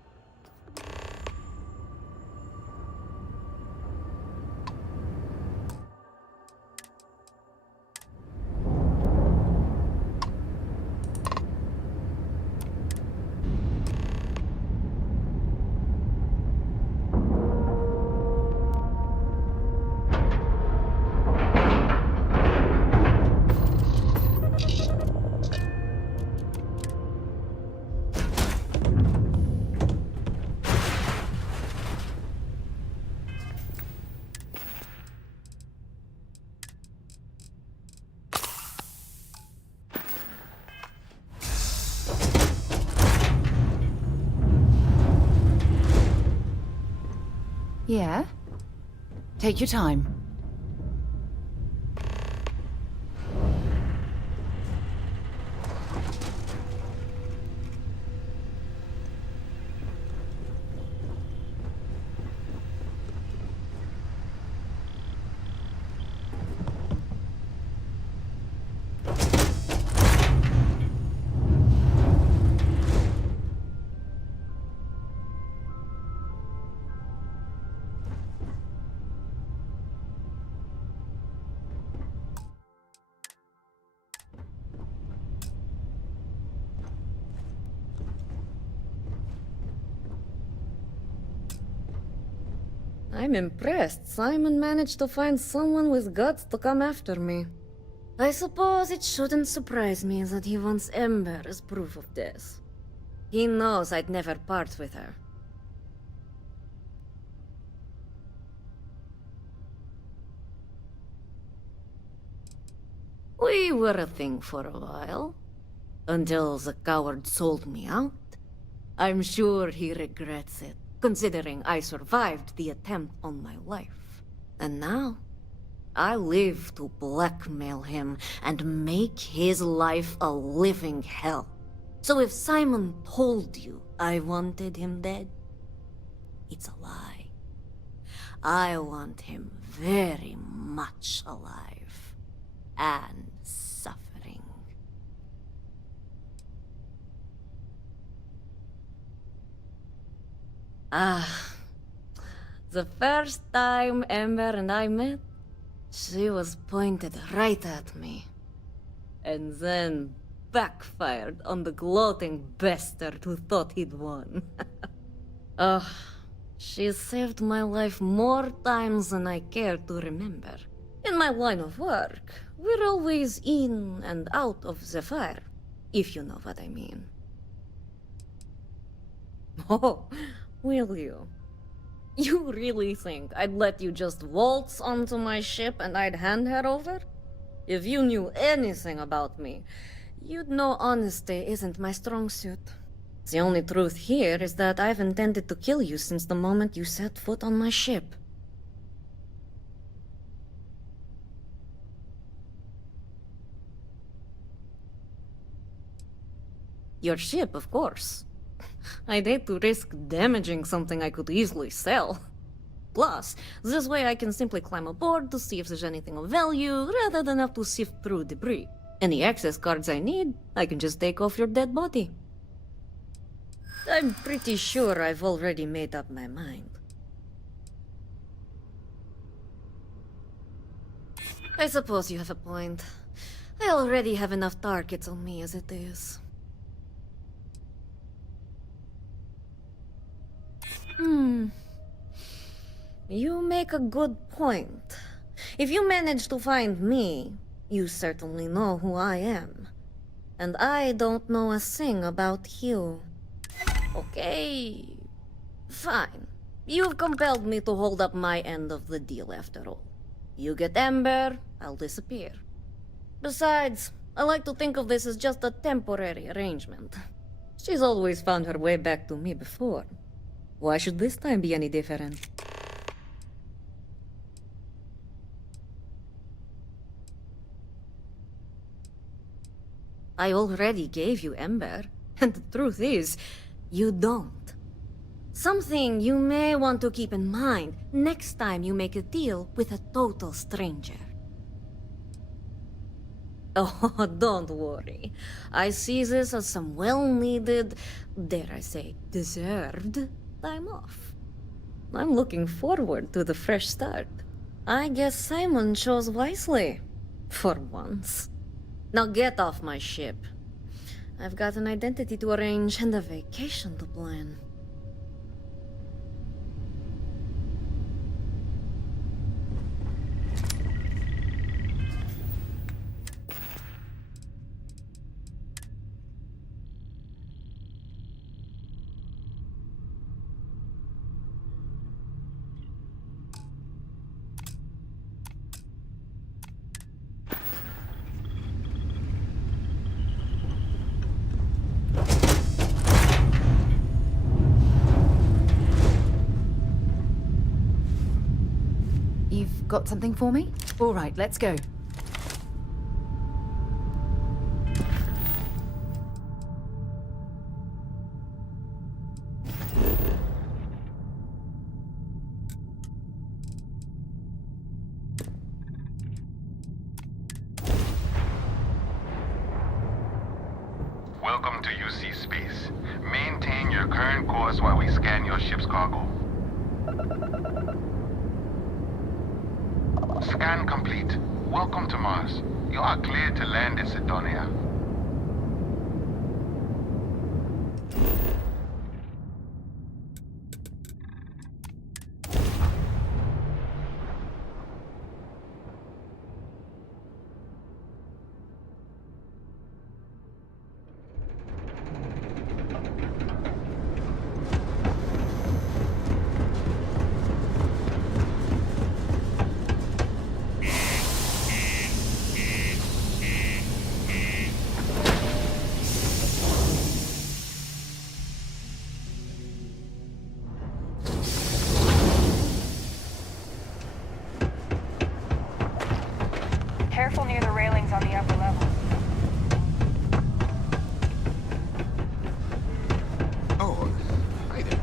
Yeah? Take your time. I'm impressed. Simon managed to find someone with guts to come after me. I suppose it shouldn't surprise me that he wants Ember as proof of this. He knows I'd never part with her. We were a thing for a while. Until the coward sold me out. I'm sure he regrets it, considering I survived the attempt on my life. And now, I live to blackmail him and make his life a living hell. So if Simon told you I wanted him dead, it's a lie. I want him very much alive and suffering. The first time Ember and I met, she was pointed right at me. And then backfired on the gloating bastard who thought he'd won. She saved my life more times than I care to remember. In my line of work, we're always in and out of the fire, if you know what I mean. Oh, will you? You really think I'd let you just waltz onto my ship and I'd hand her over? If you knew anything about me, you'd know honesty isn't my strong suit. The only truth here is that I've intended to kill you since the moment you set foot on my ship. Your ship, of course. I'd hate to risk damaging something I could easily sell. Plus, this way I can simply climb aboard to see if there's anything of value, rather than have to sift through debris. Any access cards I need, I can just take off your dead body. I'm pretty sure I've already made up my mind. I suppose you have a point. I already have enough targets on me as it is. You make a good point. If you manage to find me, you certainly know who I am. And I don't know a thing about you. Okay, fine. You've compelled me to hold up my end of the deal after all. You get Ember, I'll disappear. Besides, I like to think of this as just a temporary arrangement. She's always found her way back to me before. Why should this time be any different? I already gave you Ember, and the truth is, you don't. Something you may want to keep in mind next time you make a deal with a total stranger. Oh, don't worry. I see this as some well-needed, dare I say, deserved time off. I'm looking forward to the fresh start. I guess Simon chose wisely. For once. Now get off my ship. I've got an identity to arrange and a vacation to plan. You've got something for me? All right, let's go. Welcome to UC Space. Maintain your current course while we scan your ship's cargo. Scan complete. Welcome to Mars. You are cleared to land in Sidonia. Careful near the railings on the upper level. Oh, hi there.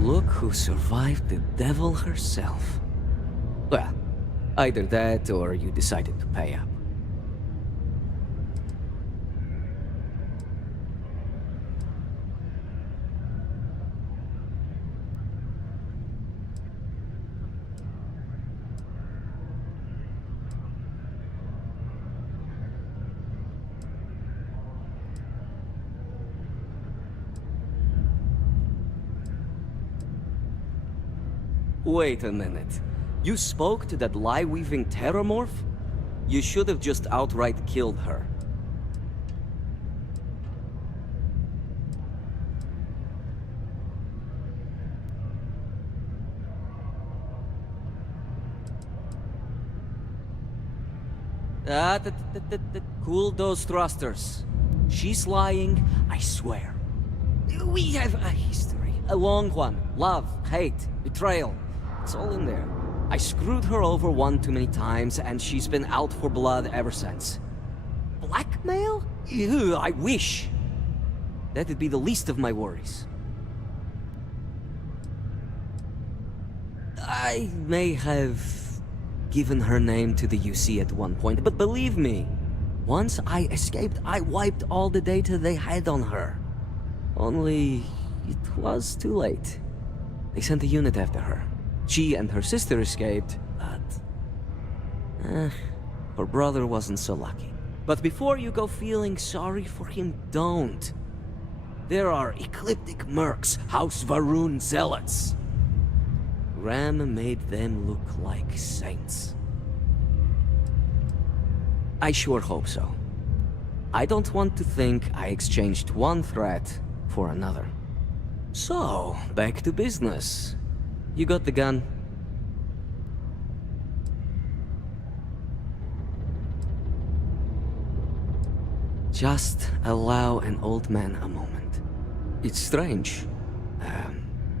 Look who survived the devil herself. Well, either that or you decided to pay up. Wait a minute. You spoke to that lie-weaving terramorph? You should have just outright killed her. Cool those thrusters. She's lying, I swear. We have a history. A long one. Love, hate, betrayal. It's all in there. I screwed her over one too many times, and she's been out for blood ever since. Blackmail? Ew, I wish. That'd be the least of my worries. I may have given her name to the UC at one point, but believe me, once I escaped, I wiped all the data they had on her. Only, it was too late. They sent a unit after her. She and her sister escaped, but... her brother wasn't so lucky. But before you go feeling sorry for him, don't. There are ecliptic mercs, House Varun zealots. Ram made them look like saints. I sure hope so. I don't want to think I exchanged one threat for another. So, back to business. You got the gun? Just allow an old man a moment. It's strange.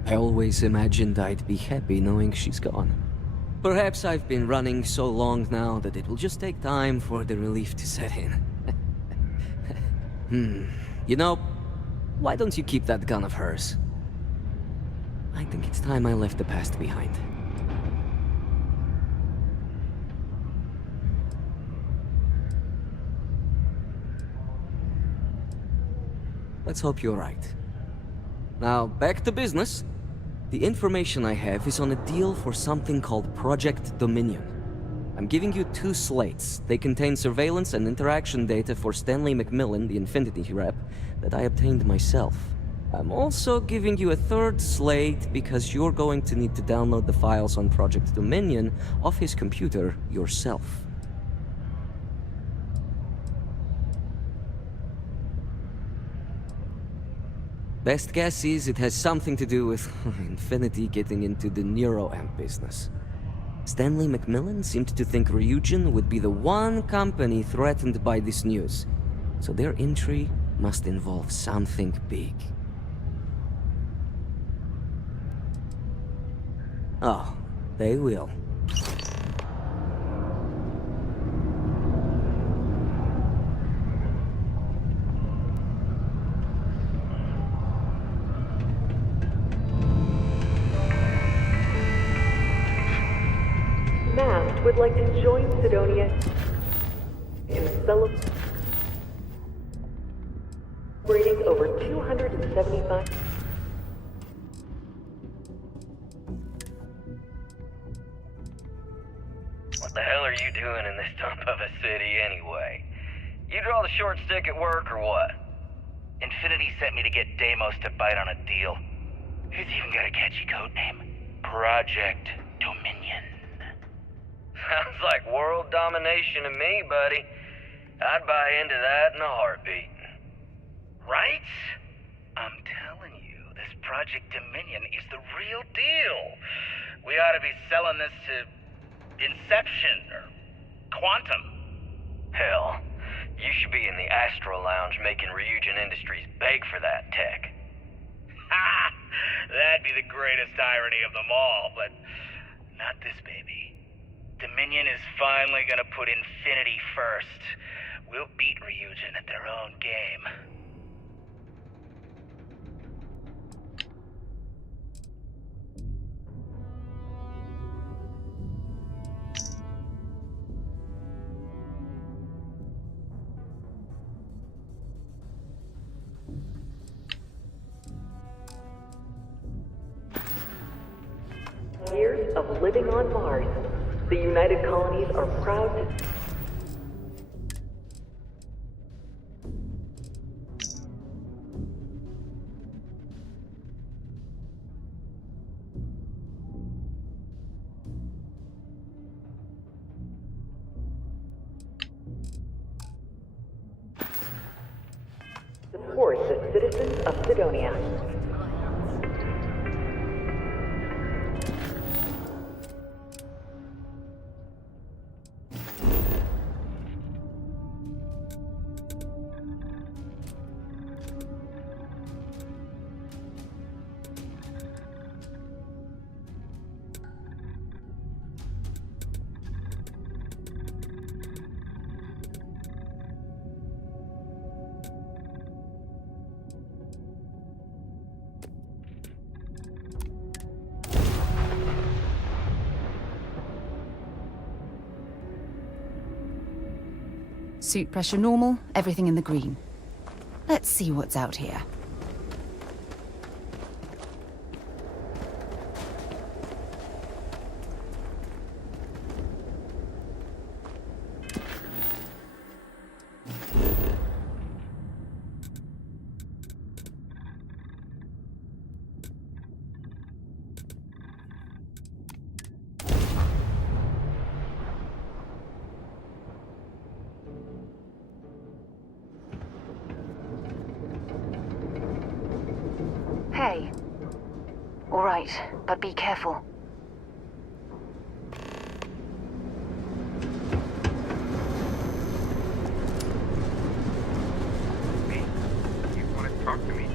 I always imagined I'd be happy knowing she's gone. Perhaps I've been running so long now that it will just take time for the relief to set in. You know, why don't you keep that gun of hers? I think it's time I left the past behind. Let's hope you're right. Now, back to business. The information I have is on a deal for something called Project Dominion. I'm giving you 2 slates. They contain surveillance and interaction data for Stanley McMillan, the Infinity rep, that I obtained myself. I'm also giving you a 3rd slate because you're going to need to download the files on Project Dominion off his computer yourself. Best guess is it has something to do with Infinity getting into the neuroamp business. Stanley McMillan seemed to think Ryujin would be the one company threatened by this news, so their entry must involve something big. Oh, they will. Mast would like to join Sidonia in celebrating over 275. What the hell are you doing in this dump of a city anyway? You draw the short stick at work or what? Infinity sent me to get Deimos to bite on a deal. He's even got a catchy code name. Project Dominion. Sounds like world domination to me, buddy. I'd buy into that in a heartbeat. Right? I'm telling you, this Project Dominion is the real deal. We ought to be selling this to Inception or Quantum. Hell, You should be in the Astro Lounge making Ryujin Industries beg for that tech. Ha! That'd be the greatest irony of them all, but not this baby. Dominion is finally gonna put Infinity first. We'll beat Ryujin at their own game. Years of living on Mars, the United Colonies are proud to... support the citizens of Sidonia. Suit pressure normal, everything in the green. Let's see what's out here. Hey. All right, but be careful. Hey, you want to talk to me?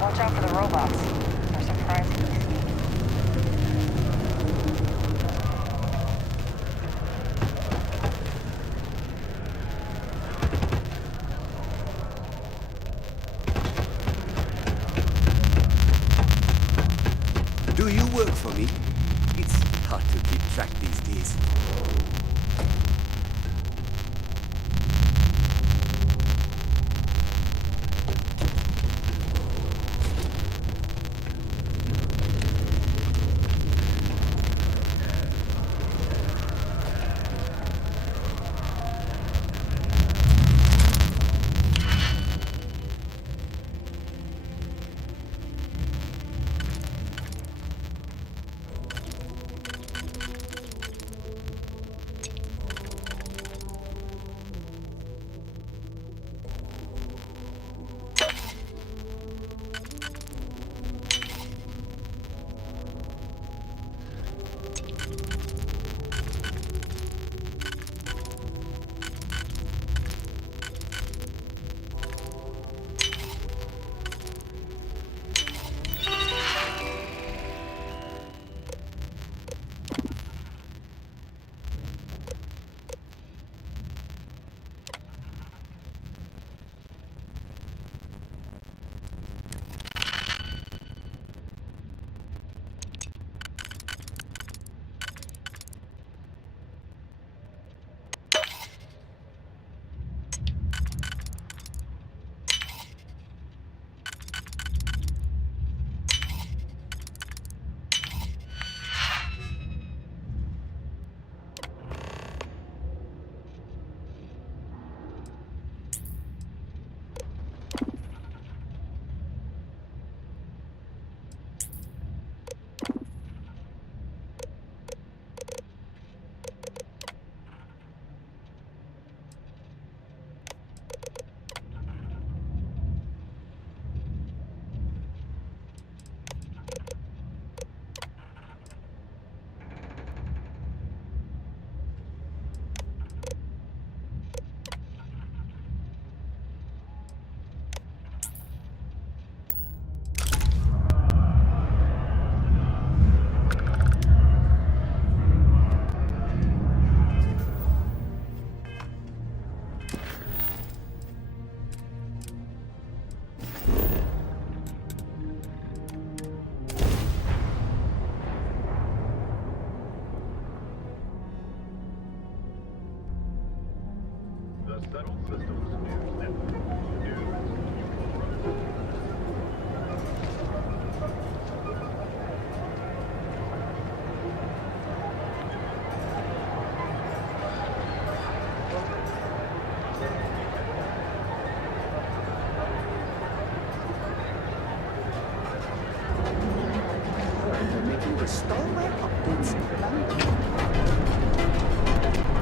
Watch out for the robots. They're surprisingly sneaky. Do you work for me? It's hard to keep track these days.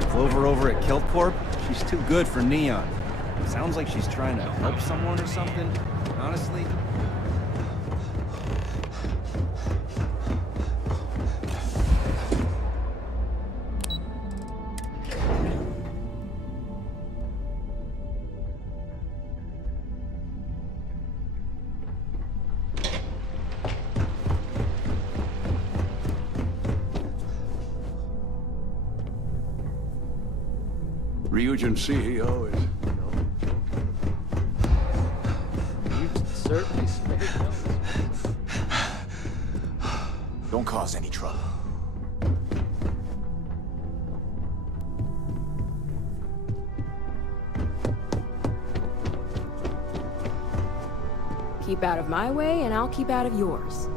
Clover over at Kilt Corp? She's too good for Neon. Sounds like she's trying to help someone or something. Honestly, Ryujin CEO is... You certainly spared notice. Don't cause any trouble. Keep out of my way, and I'll keep out of yours.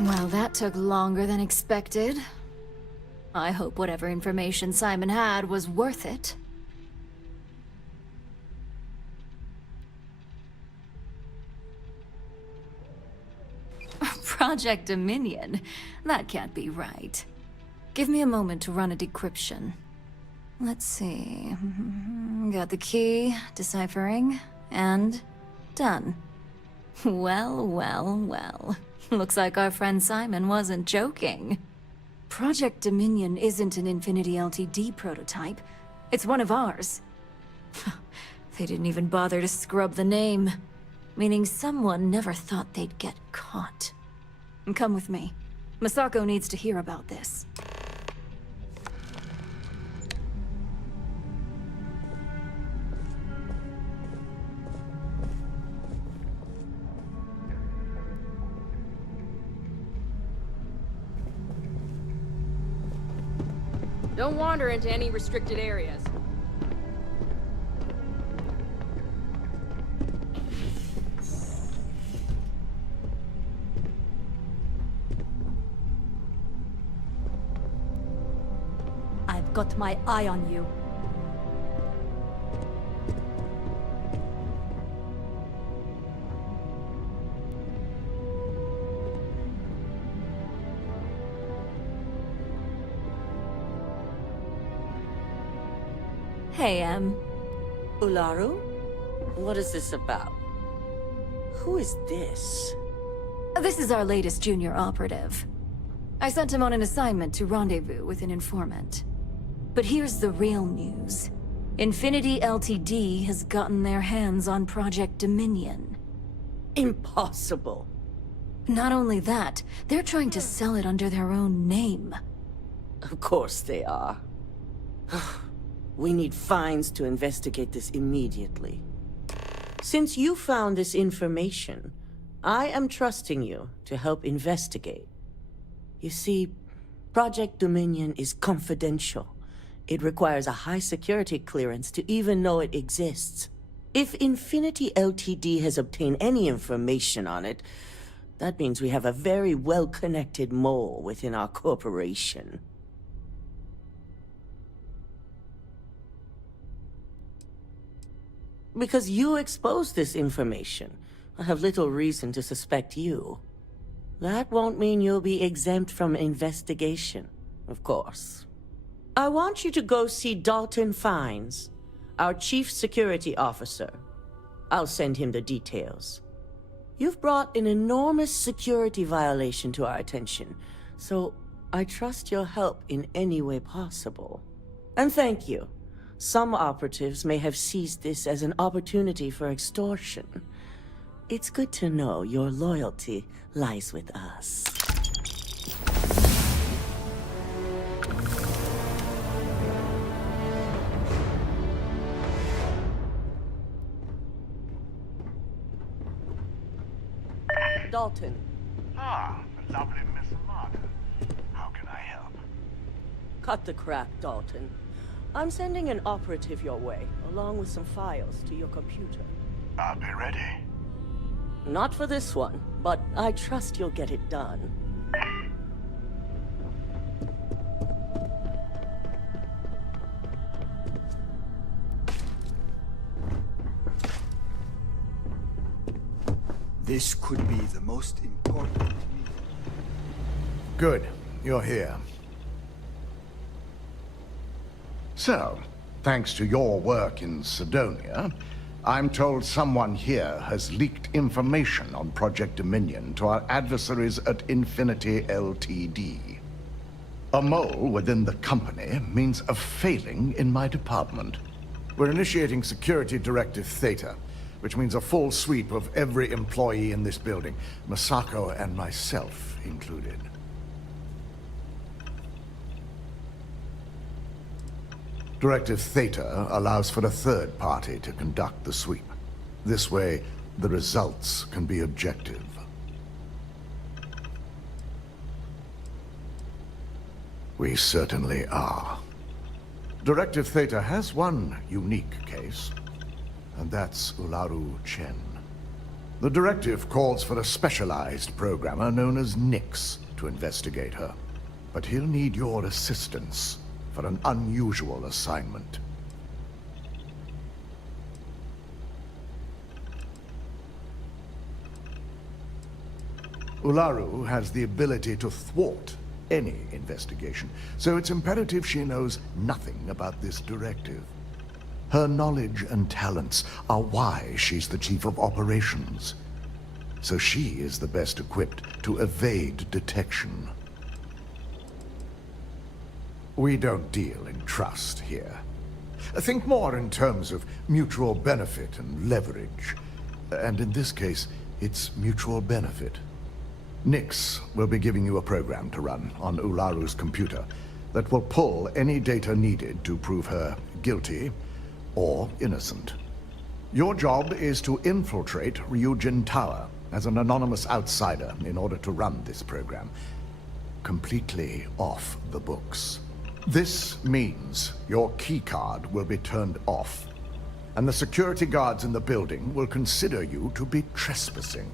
Well, that took longer than expected. I hope whatever information Simon had was worth it. Project Dominion? That can't be right. Give me a moment to run a decryption. Let's see. Got the key, deciphering, and done. Well, well, well. Looks like our friend Simon wasn't joking. Project Dominion isn't an Infinity LTD prototype. It's one of ours. They didn't even bother to scrub the name, meaning someone never thought they'd get caught. Come with me. Masako needs to hear about this. Don't wander into any restricted areas. I've got my eye on you. Hey, Em. Ularu? What is this about? Who is this? This is our latest junior operative. I sent him on an assignment to rendezvous with an informant. But here's the real news. Infinity Ltd. has gotten their hands on Project Dominion. Impossible. Not only that, they're trying to sell it under their own name. Of course they are. We need fines to investigate this immediately. Since you found this information, I am trusting you to help investigate. You see, Project Dominion is confidential. It requires a high security clearance to even know it exists. If Infinity Ltd. has obtained any information on it, that means we have a very well-connected mole within our corporation. Because you exposed this information, I have little reason to suspect you. That won't mean you'll be exempt from investigation, of course. I want you to go see Dalton Fines, our Chief Security Officer. I'll send him the details. You've brought an enormous security violation to our attention, so I trust your help in any way possible. And thank you. Some operatives may have seized this as an opportunity for extortion. It's good to know your loyalty lies with us. Dalton. Ah, lovely Miss Amada. How can I help? Cut the crap, Dalton. I'm sending an operative your way, along with some files to your computer. I'll be ready. Not for this one, but I trust you'll get it done. This could be the most important meeting. Good. You're here. So, thanks to your work in Sidonia, I'm told someone here has leaked information on Project Dominion to our adversaries at Infinity Ltd. A mole within the company means a failing in my department. We're initiating Security Directive Theta, which means a full sweep of every employee in this building, Masako and myself included. Directive Theta allows for a third party to conduct the sweep. This way, the results can be objective. We certainly are. Directive Theta has one unique case, and that's Ularu Chen. The directive calls for a specialized programmer known as Nyx to investigate her, but he'll need your assistance for an unusual assignment. Ularu has the ability to thwart any investigation, so it's imperative she knows nothing about this directive. Her knowledge and talents are why she's the Chief of Operations, so she is the best equipped to evade detection. We don't deal in trust here. Think more in terms of mutual benefit and leverage. And in this case, it's mutual benefit. Nyx will be giving you a program to run on Ularu's computer that will pull any data needed to prove her guilty or innocent. Your job is to infiltrate Ryujin Tower as an anonymous outsider in order to run this program. Completely off the books. This means your keycard will be turned off, and the security guards in the building will consider you to be trespassing.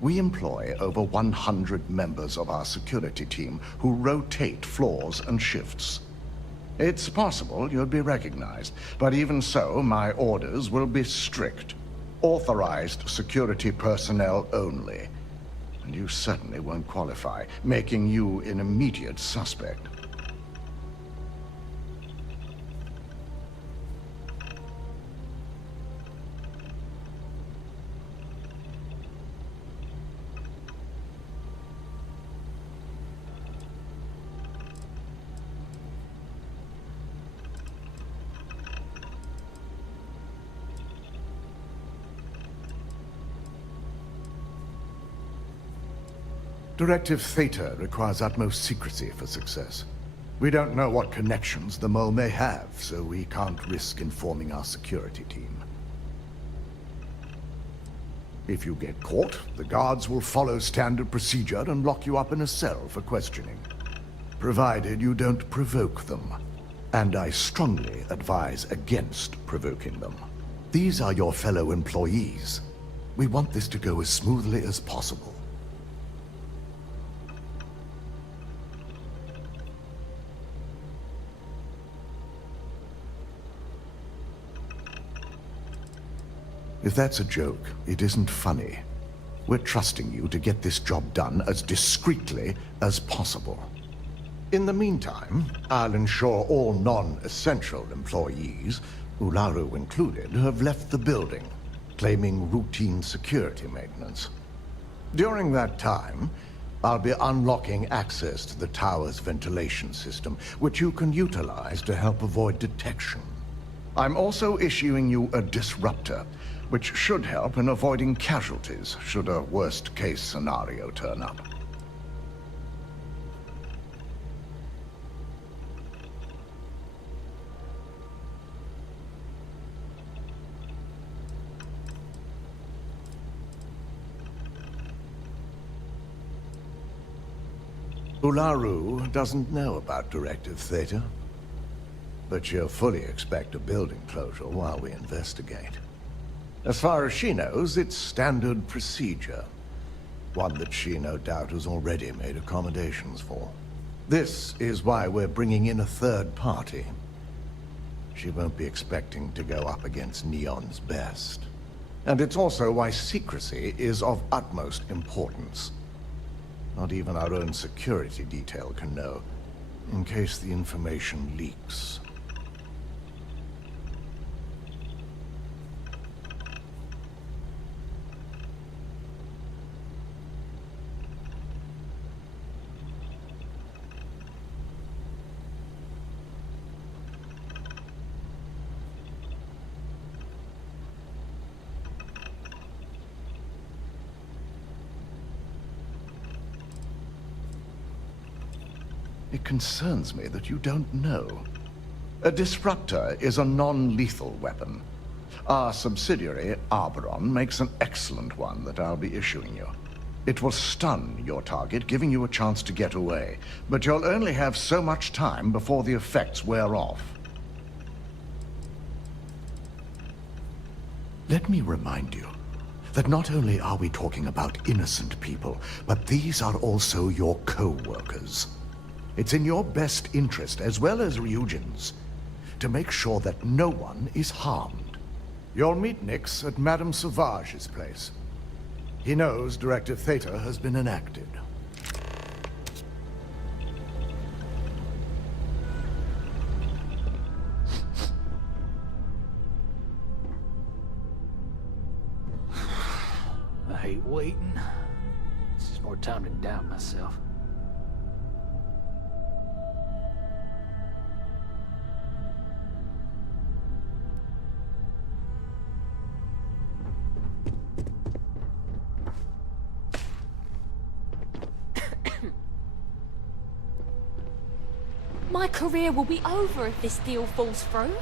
We employ over 100 members of our security team who rotate floors and shifts. It's possible you'd be recognized, but even so, my orders will be strict. Authorized security personnel only. And you certainly won't qualify, making you an immediate suspect. Directive Theta requires utmost secrecy for success. We don't know what connections the mole may have, so we can't risk informing our security team. If you get caught, the guards will follow standard procedure and lock you up in a cell for questioning. Provided you don't provoke them. And I strongly advise against provoking them. These are your fellow employees. We want this to go as smoothly as possible. If that's a joke, it isn't funny. We're trusting you to get this job done as discreetly as possible. In the meantime, I'll ensure all non-essential employees, Ularu included, have left the building, claiming routine security maintenance. During that time, I'll be unlocking access to the tower's ventilation system, which you can utilize to help avoid detection. I'm also issuing you a disruptor, which should help in avoiding casualties should a worst-case scenario turn up. Ularu doesn't know about Directive Theta, but she'll fully expect a building closure while we investigate. As far as she knows, it's standard procedure. One that she no doubt has already made accommodations for. This is why we're bringing in a third party. She won't be expecting to go up against Neon's best. And it's also why secrecy is of utmost importance. Not even our own security detail can know, in case the information leaks. It concerns me that you don't know. A disruptor is a non-lethal weapon. Our subsidiary, Arboron, makes an excellent one that I'll be issuing you. It will stun your target, giving you a chance to get away, but you'll only have so much time before the effects wear off. Let me remind you that not only are we talking about innocent people, but these are also your co-workers. It's in your best interest, as well as Ryujin's, to make sure that no one is harmed. You'll meet Nix at Madame Sauvage's place. He knows Directive Theta has been enacted. I hate waiting. It's just more time to doubt myself. My career will be over if this deal falls through.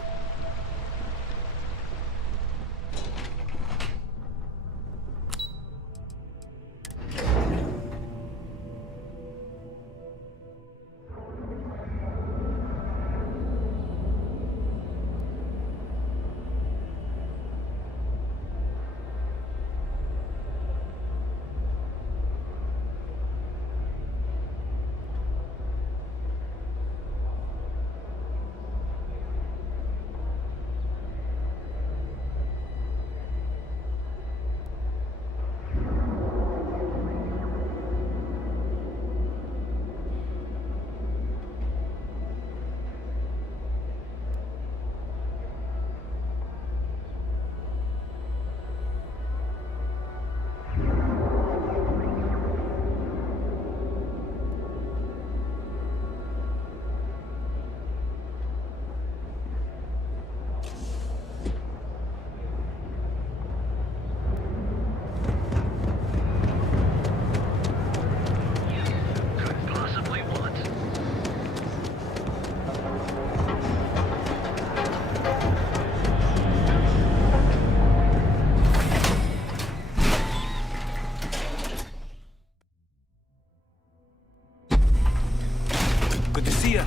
Good to see ya.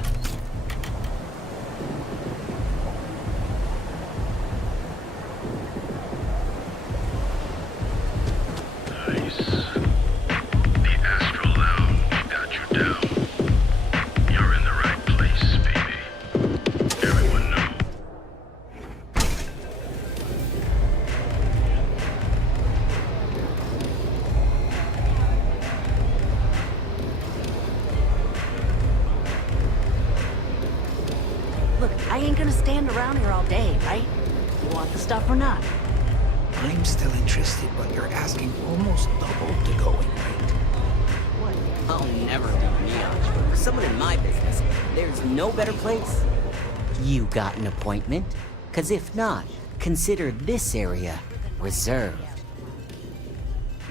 Look, I ain't gonna stand around here all day, right? You want the stuff or not? I'm still interested, but you're asking almost double to go in rate. I'll never leave Neon. For someone in my business, there's no better place. You got an appointment? 'Cause if not, consider this area reserved.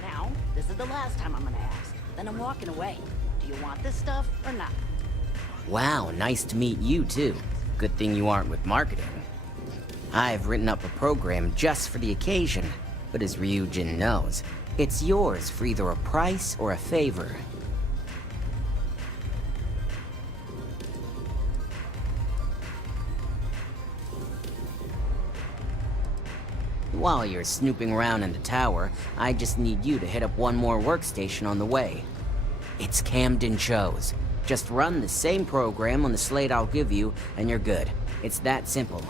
Now, this is the last time I'm gonna ask. Then I'm walking away. Do you want this stuff or not? Wow, nice to meet you too. Good thing you aren't with marketing. I've written up a program just for the occasion, but as Ryujin knows, it's yours for either a price or a favor. While you're snooping around in the tower, I just need you to hit up one more workstation on the way. It's Camden Cho's. Just run the same program on the slate I'll give you, and you're good. It's that simple.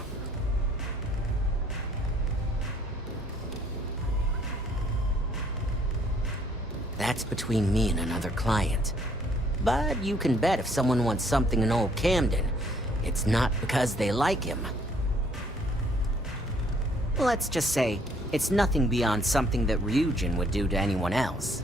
That's between me and another client. But you can bet if someone wants something in old Camden, it's not because they like him. Let's just say, it's nothing beyond something that Ryujin would do to anyone else.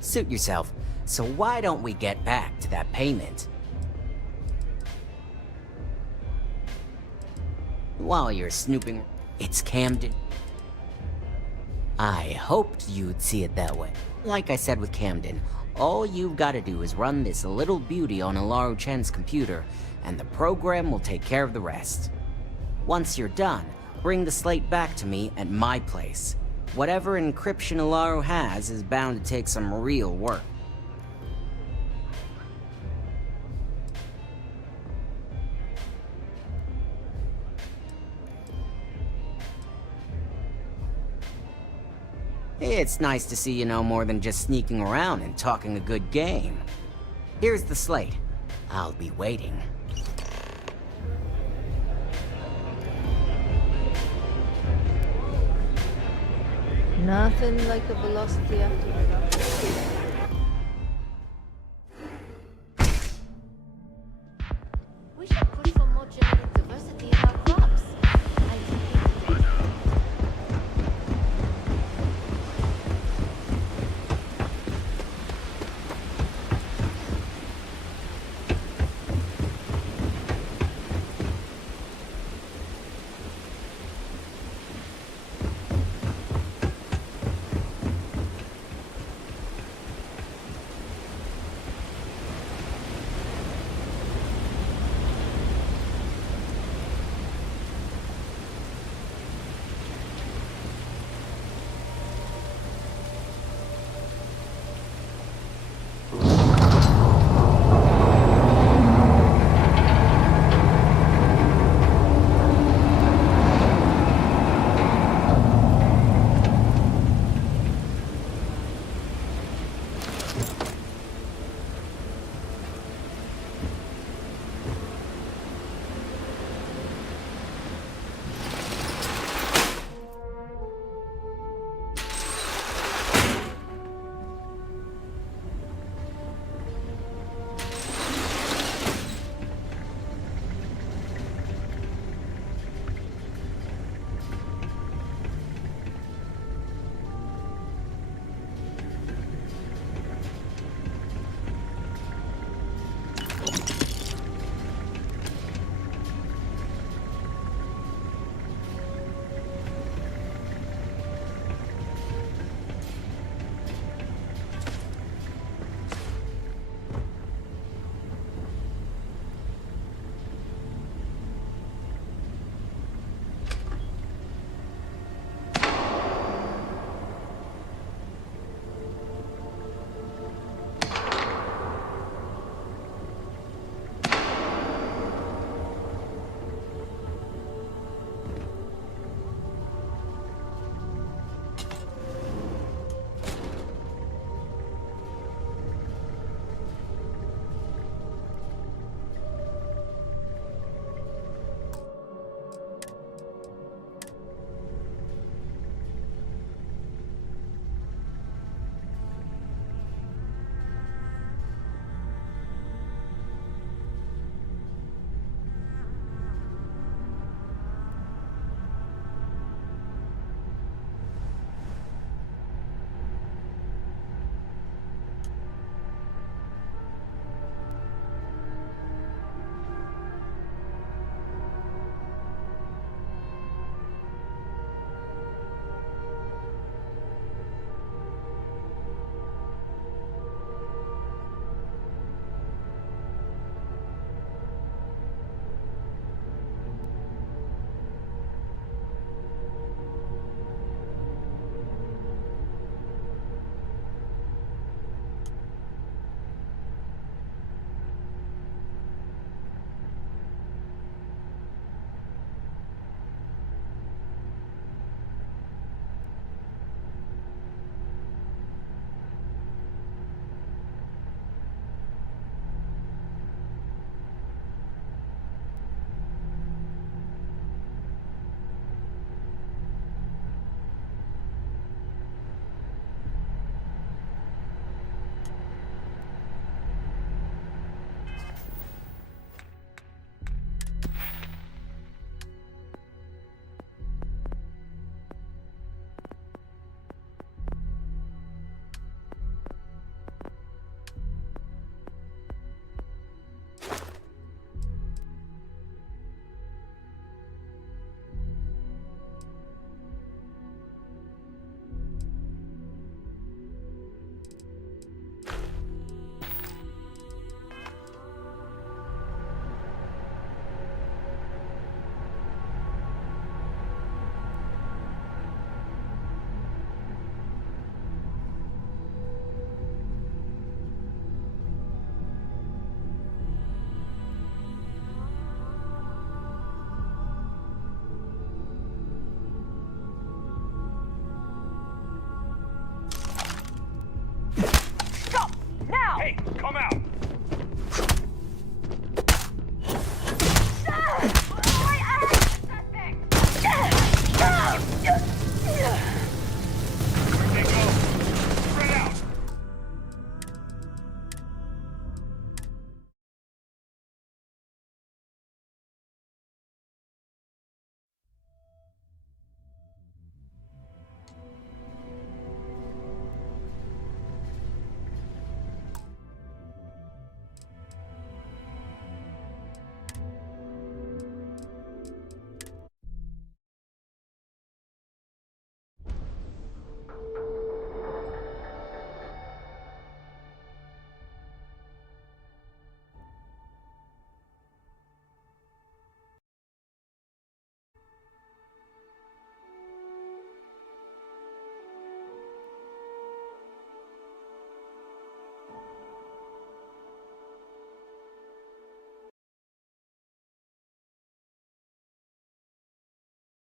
Suit yourself. So why don't we get back to that payment? While you're snooping, it's Camden. I hoped you'd see it that way. Like I said with Camden, all you've got to do is run this little beauty on Alaru Chen's computer, and the program will take care of the rest. Once you're done, bring the slate back to me at my place. Whatever encryption Alaru has is bound to take some real work. It's nice to see you know more than just sneaking around and talking a good game. Here's the slate. I'll be waiting. Nothing like a velocity after.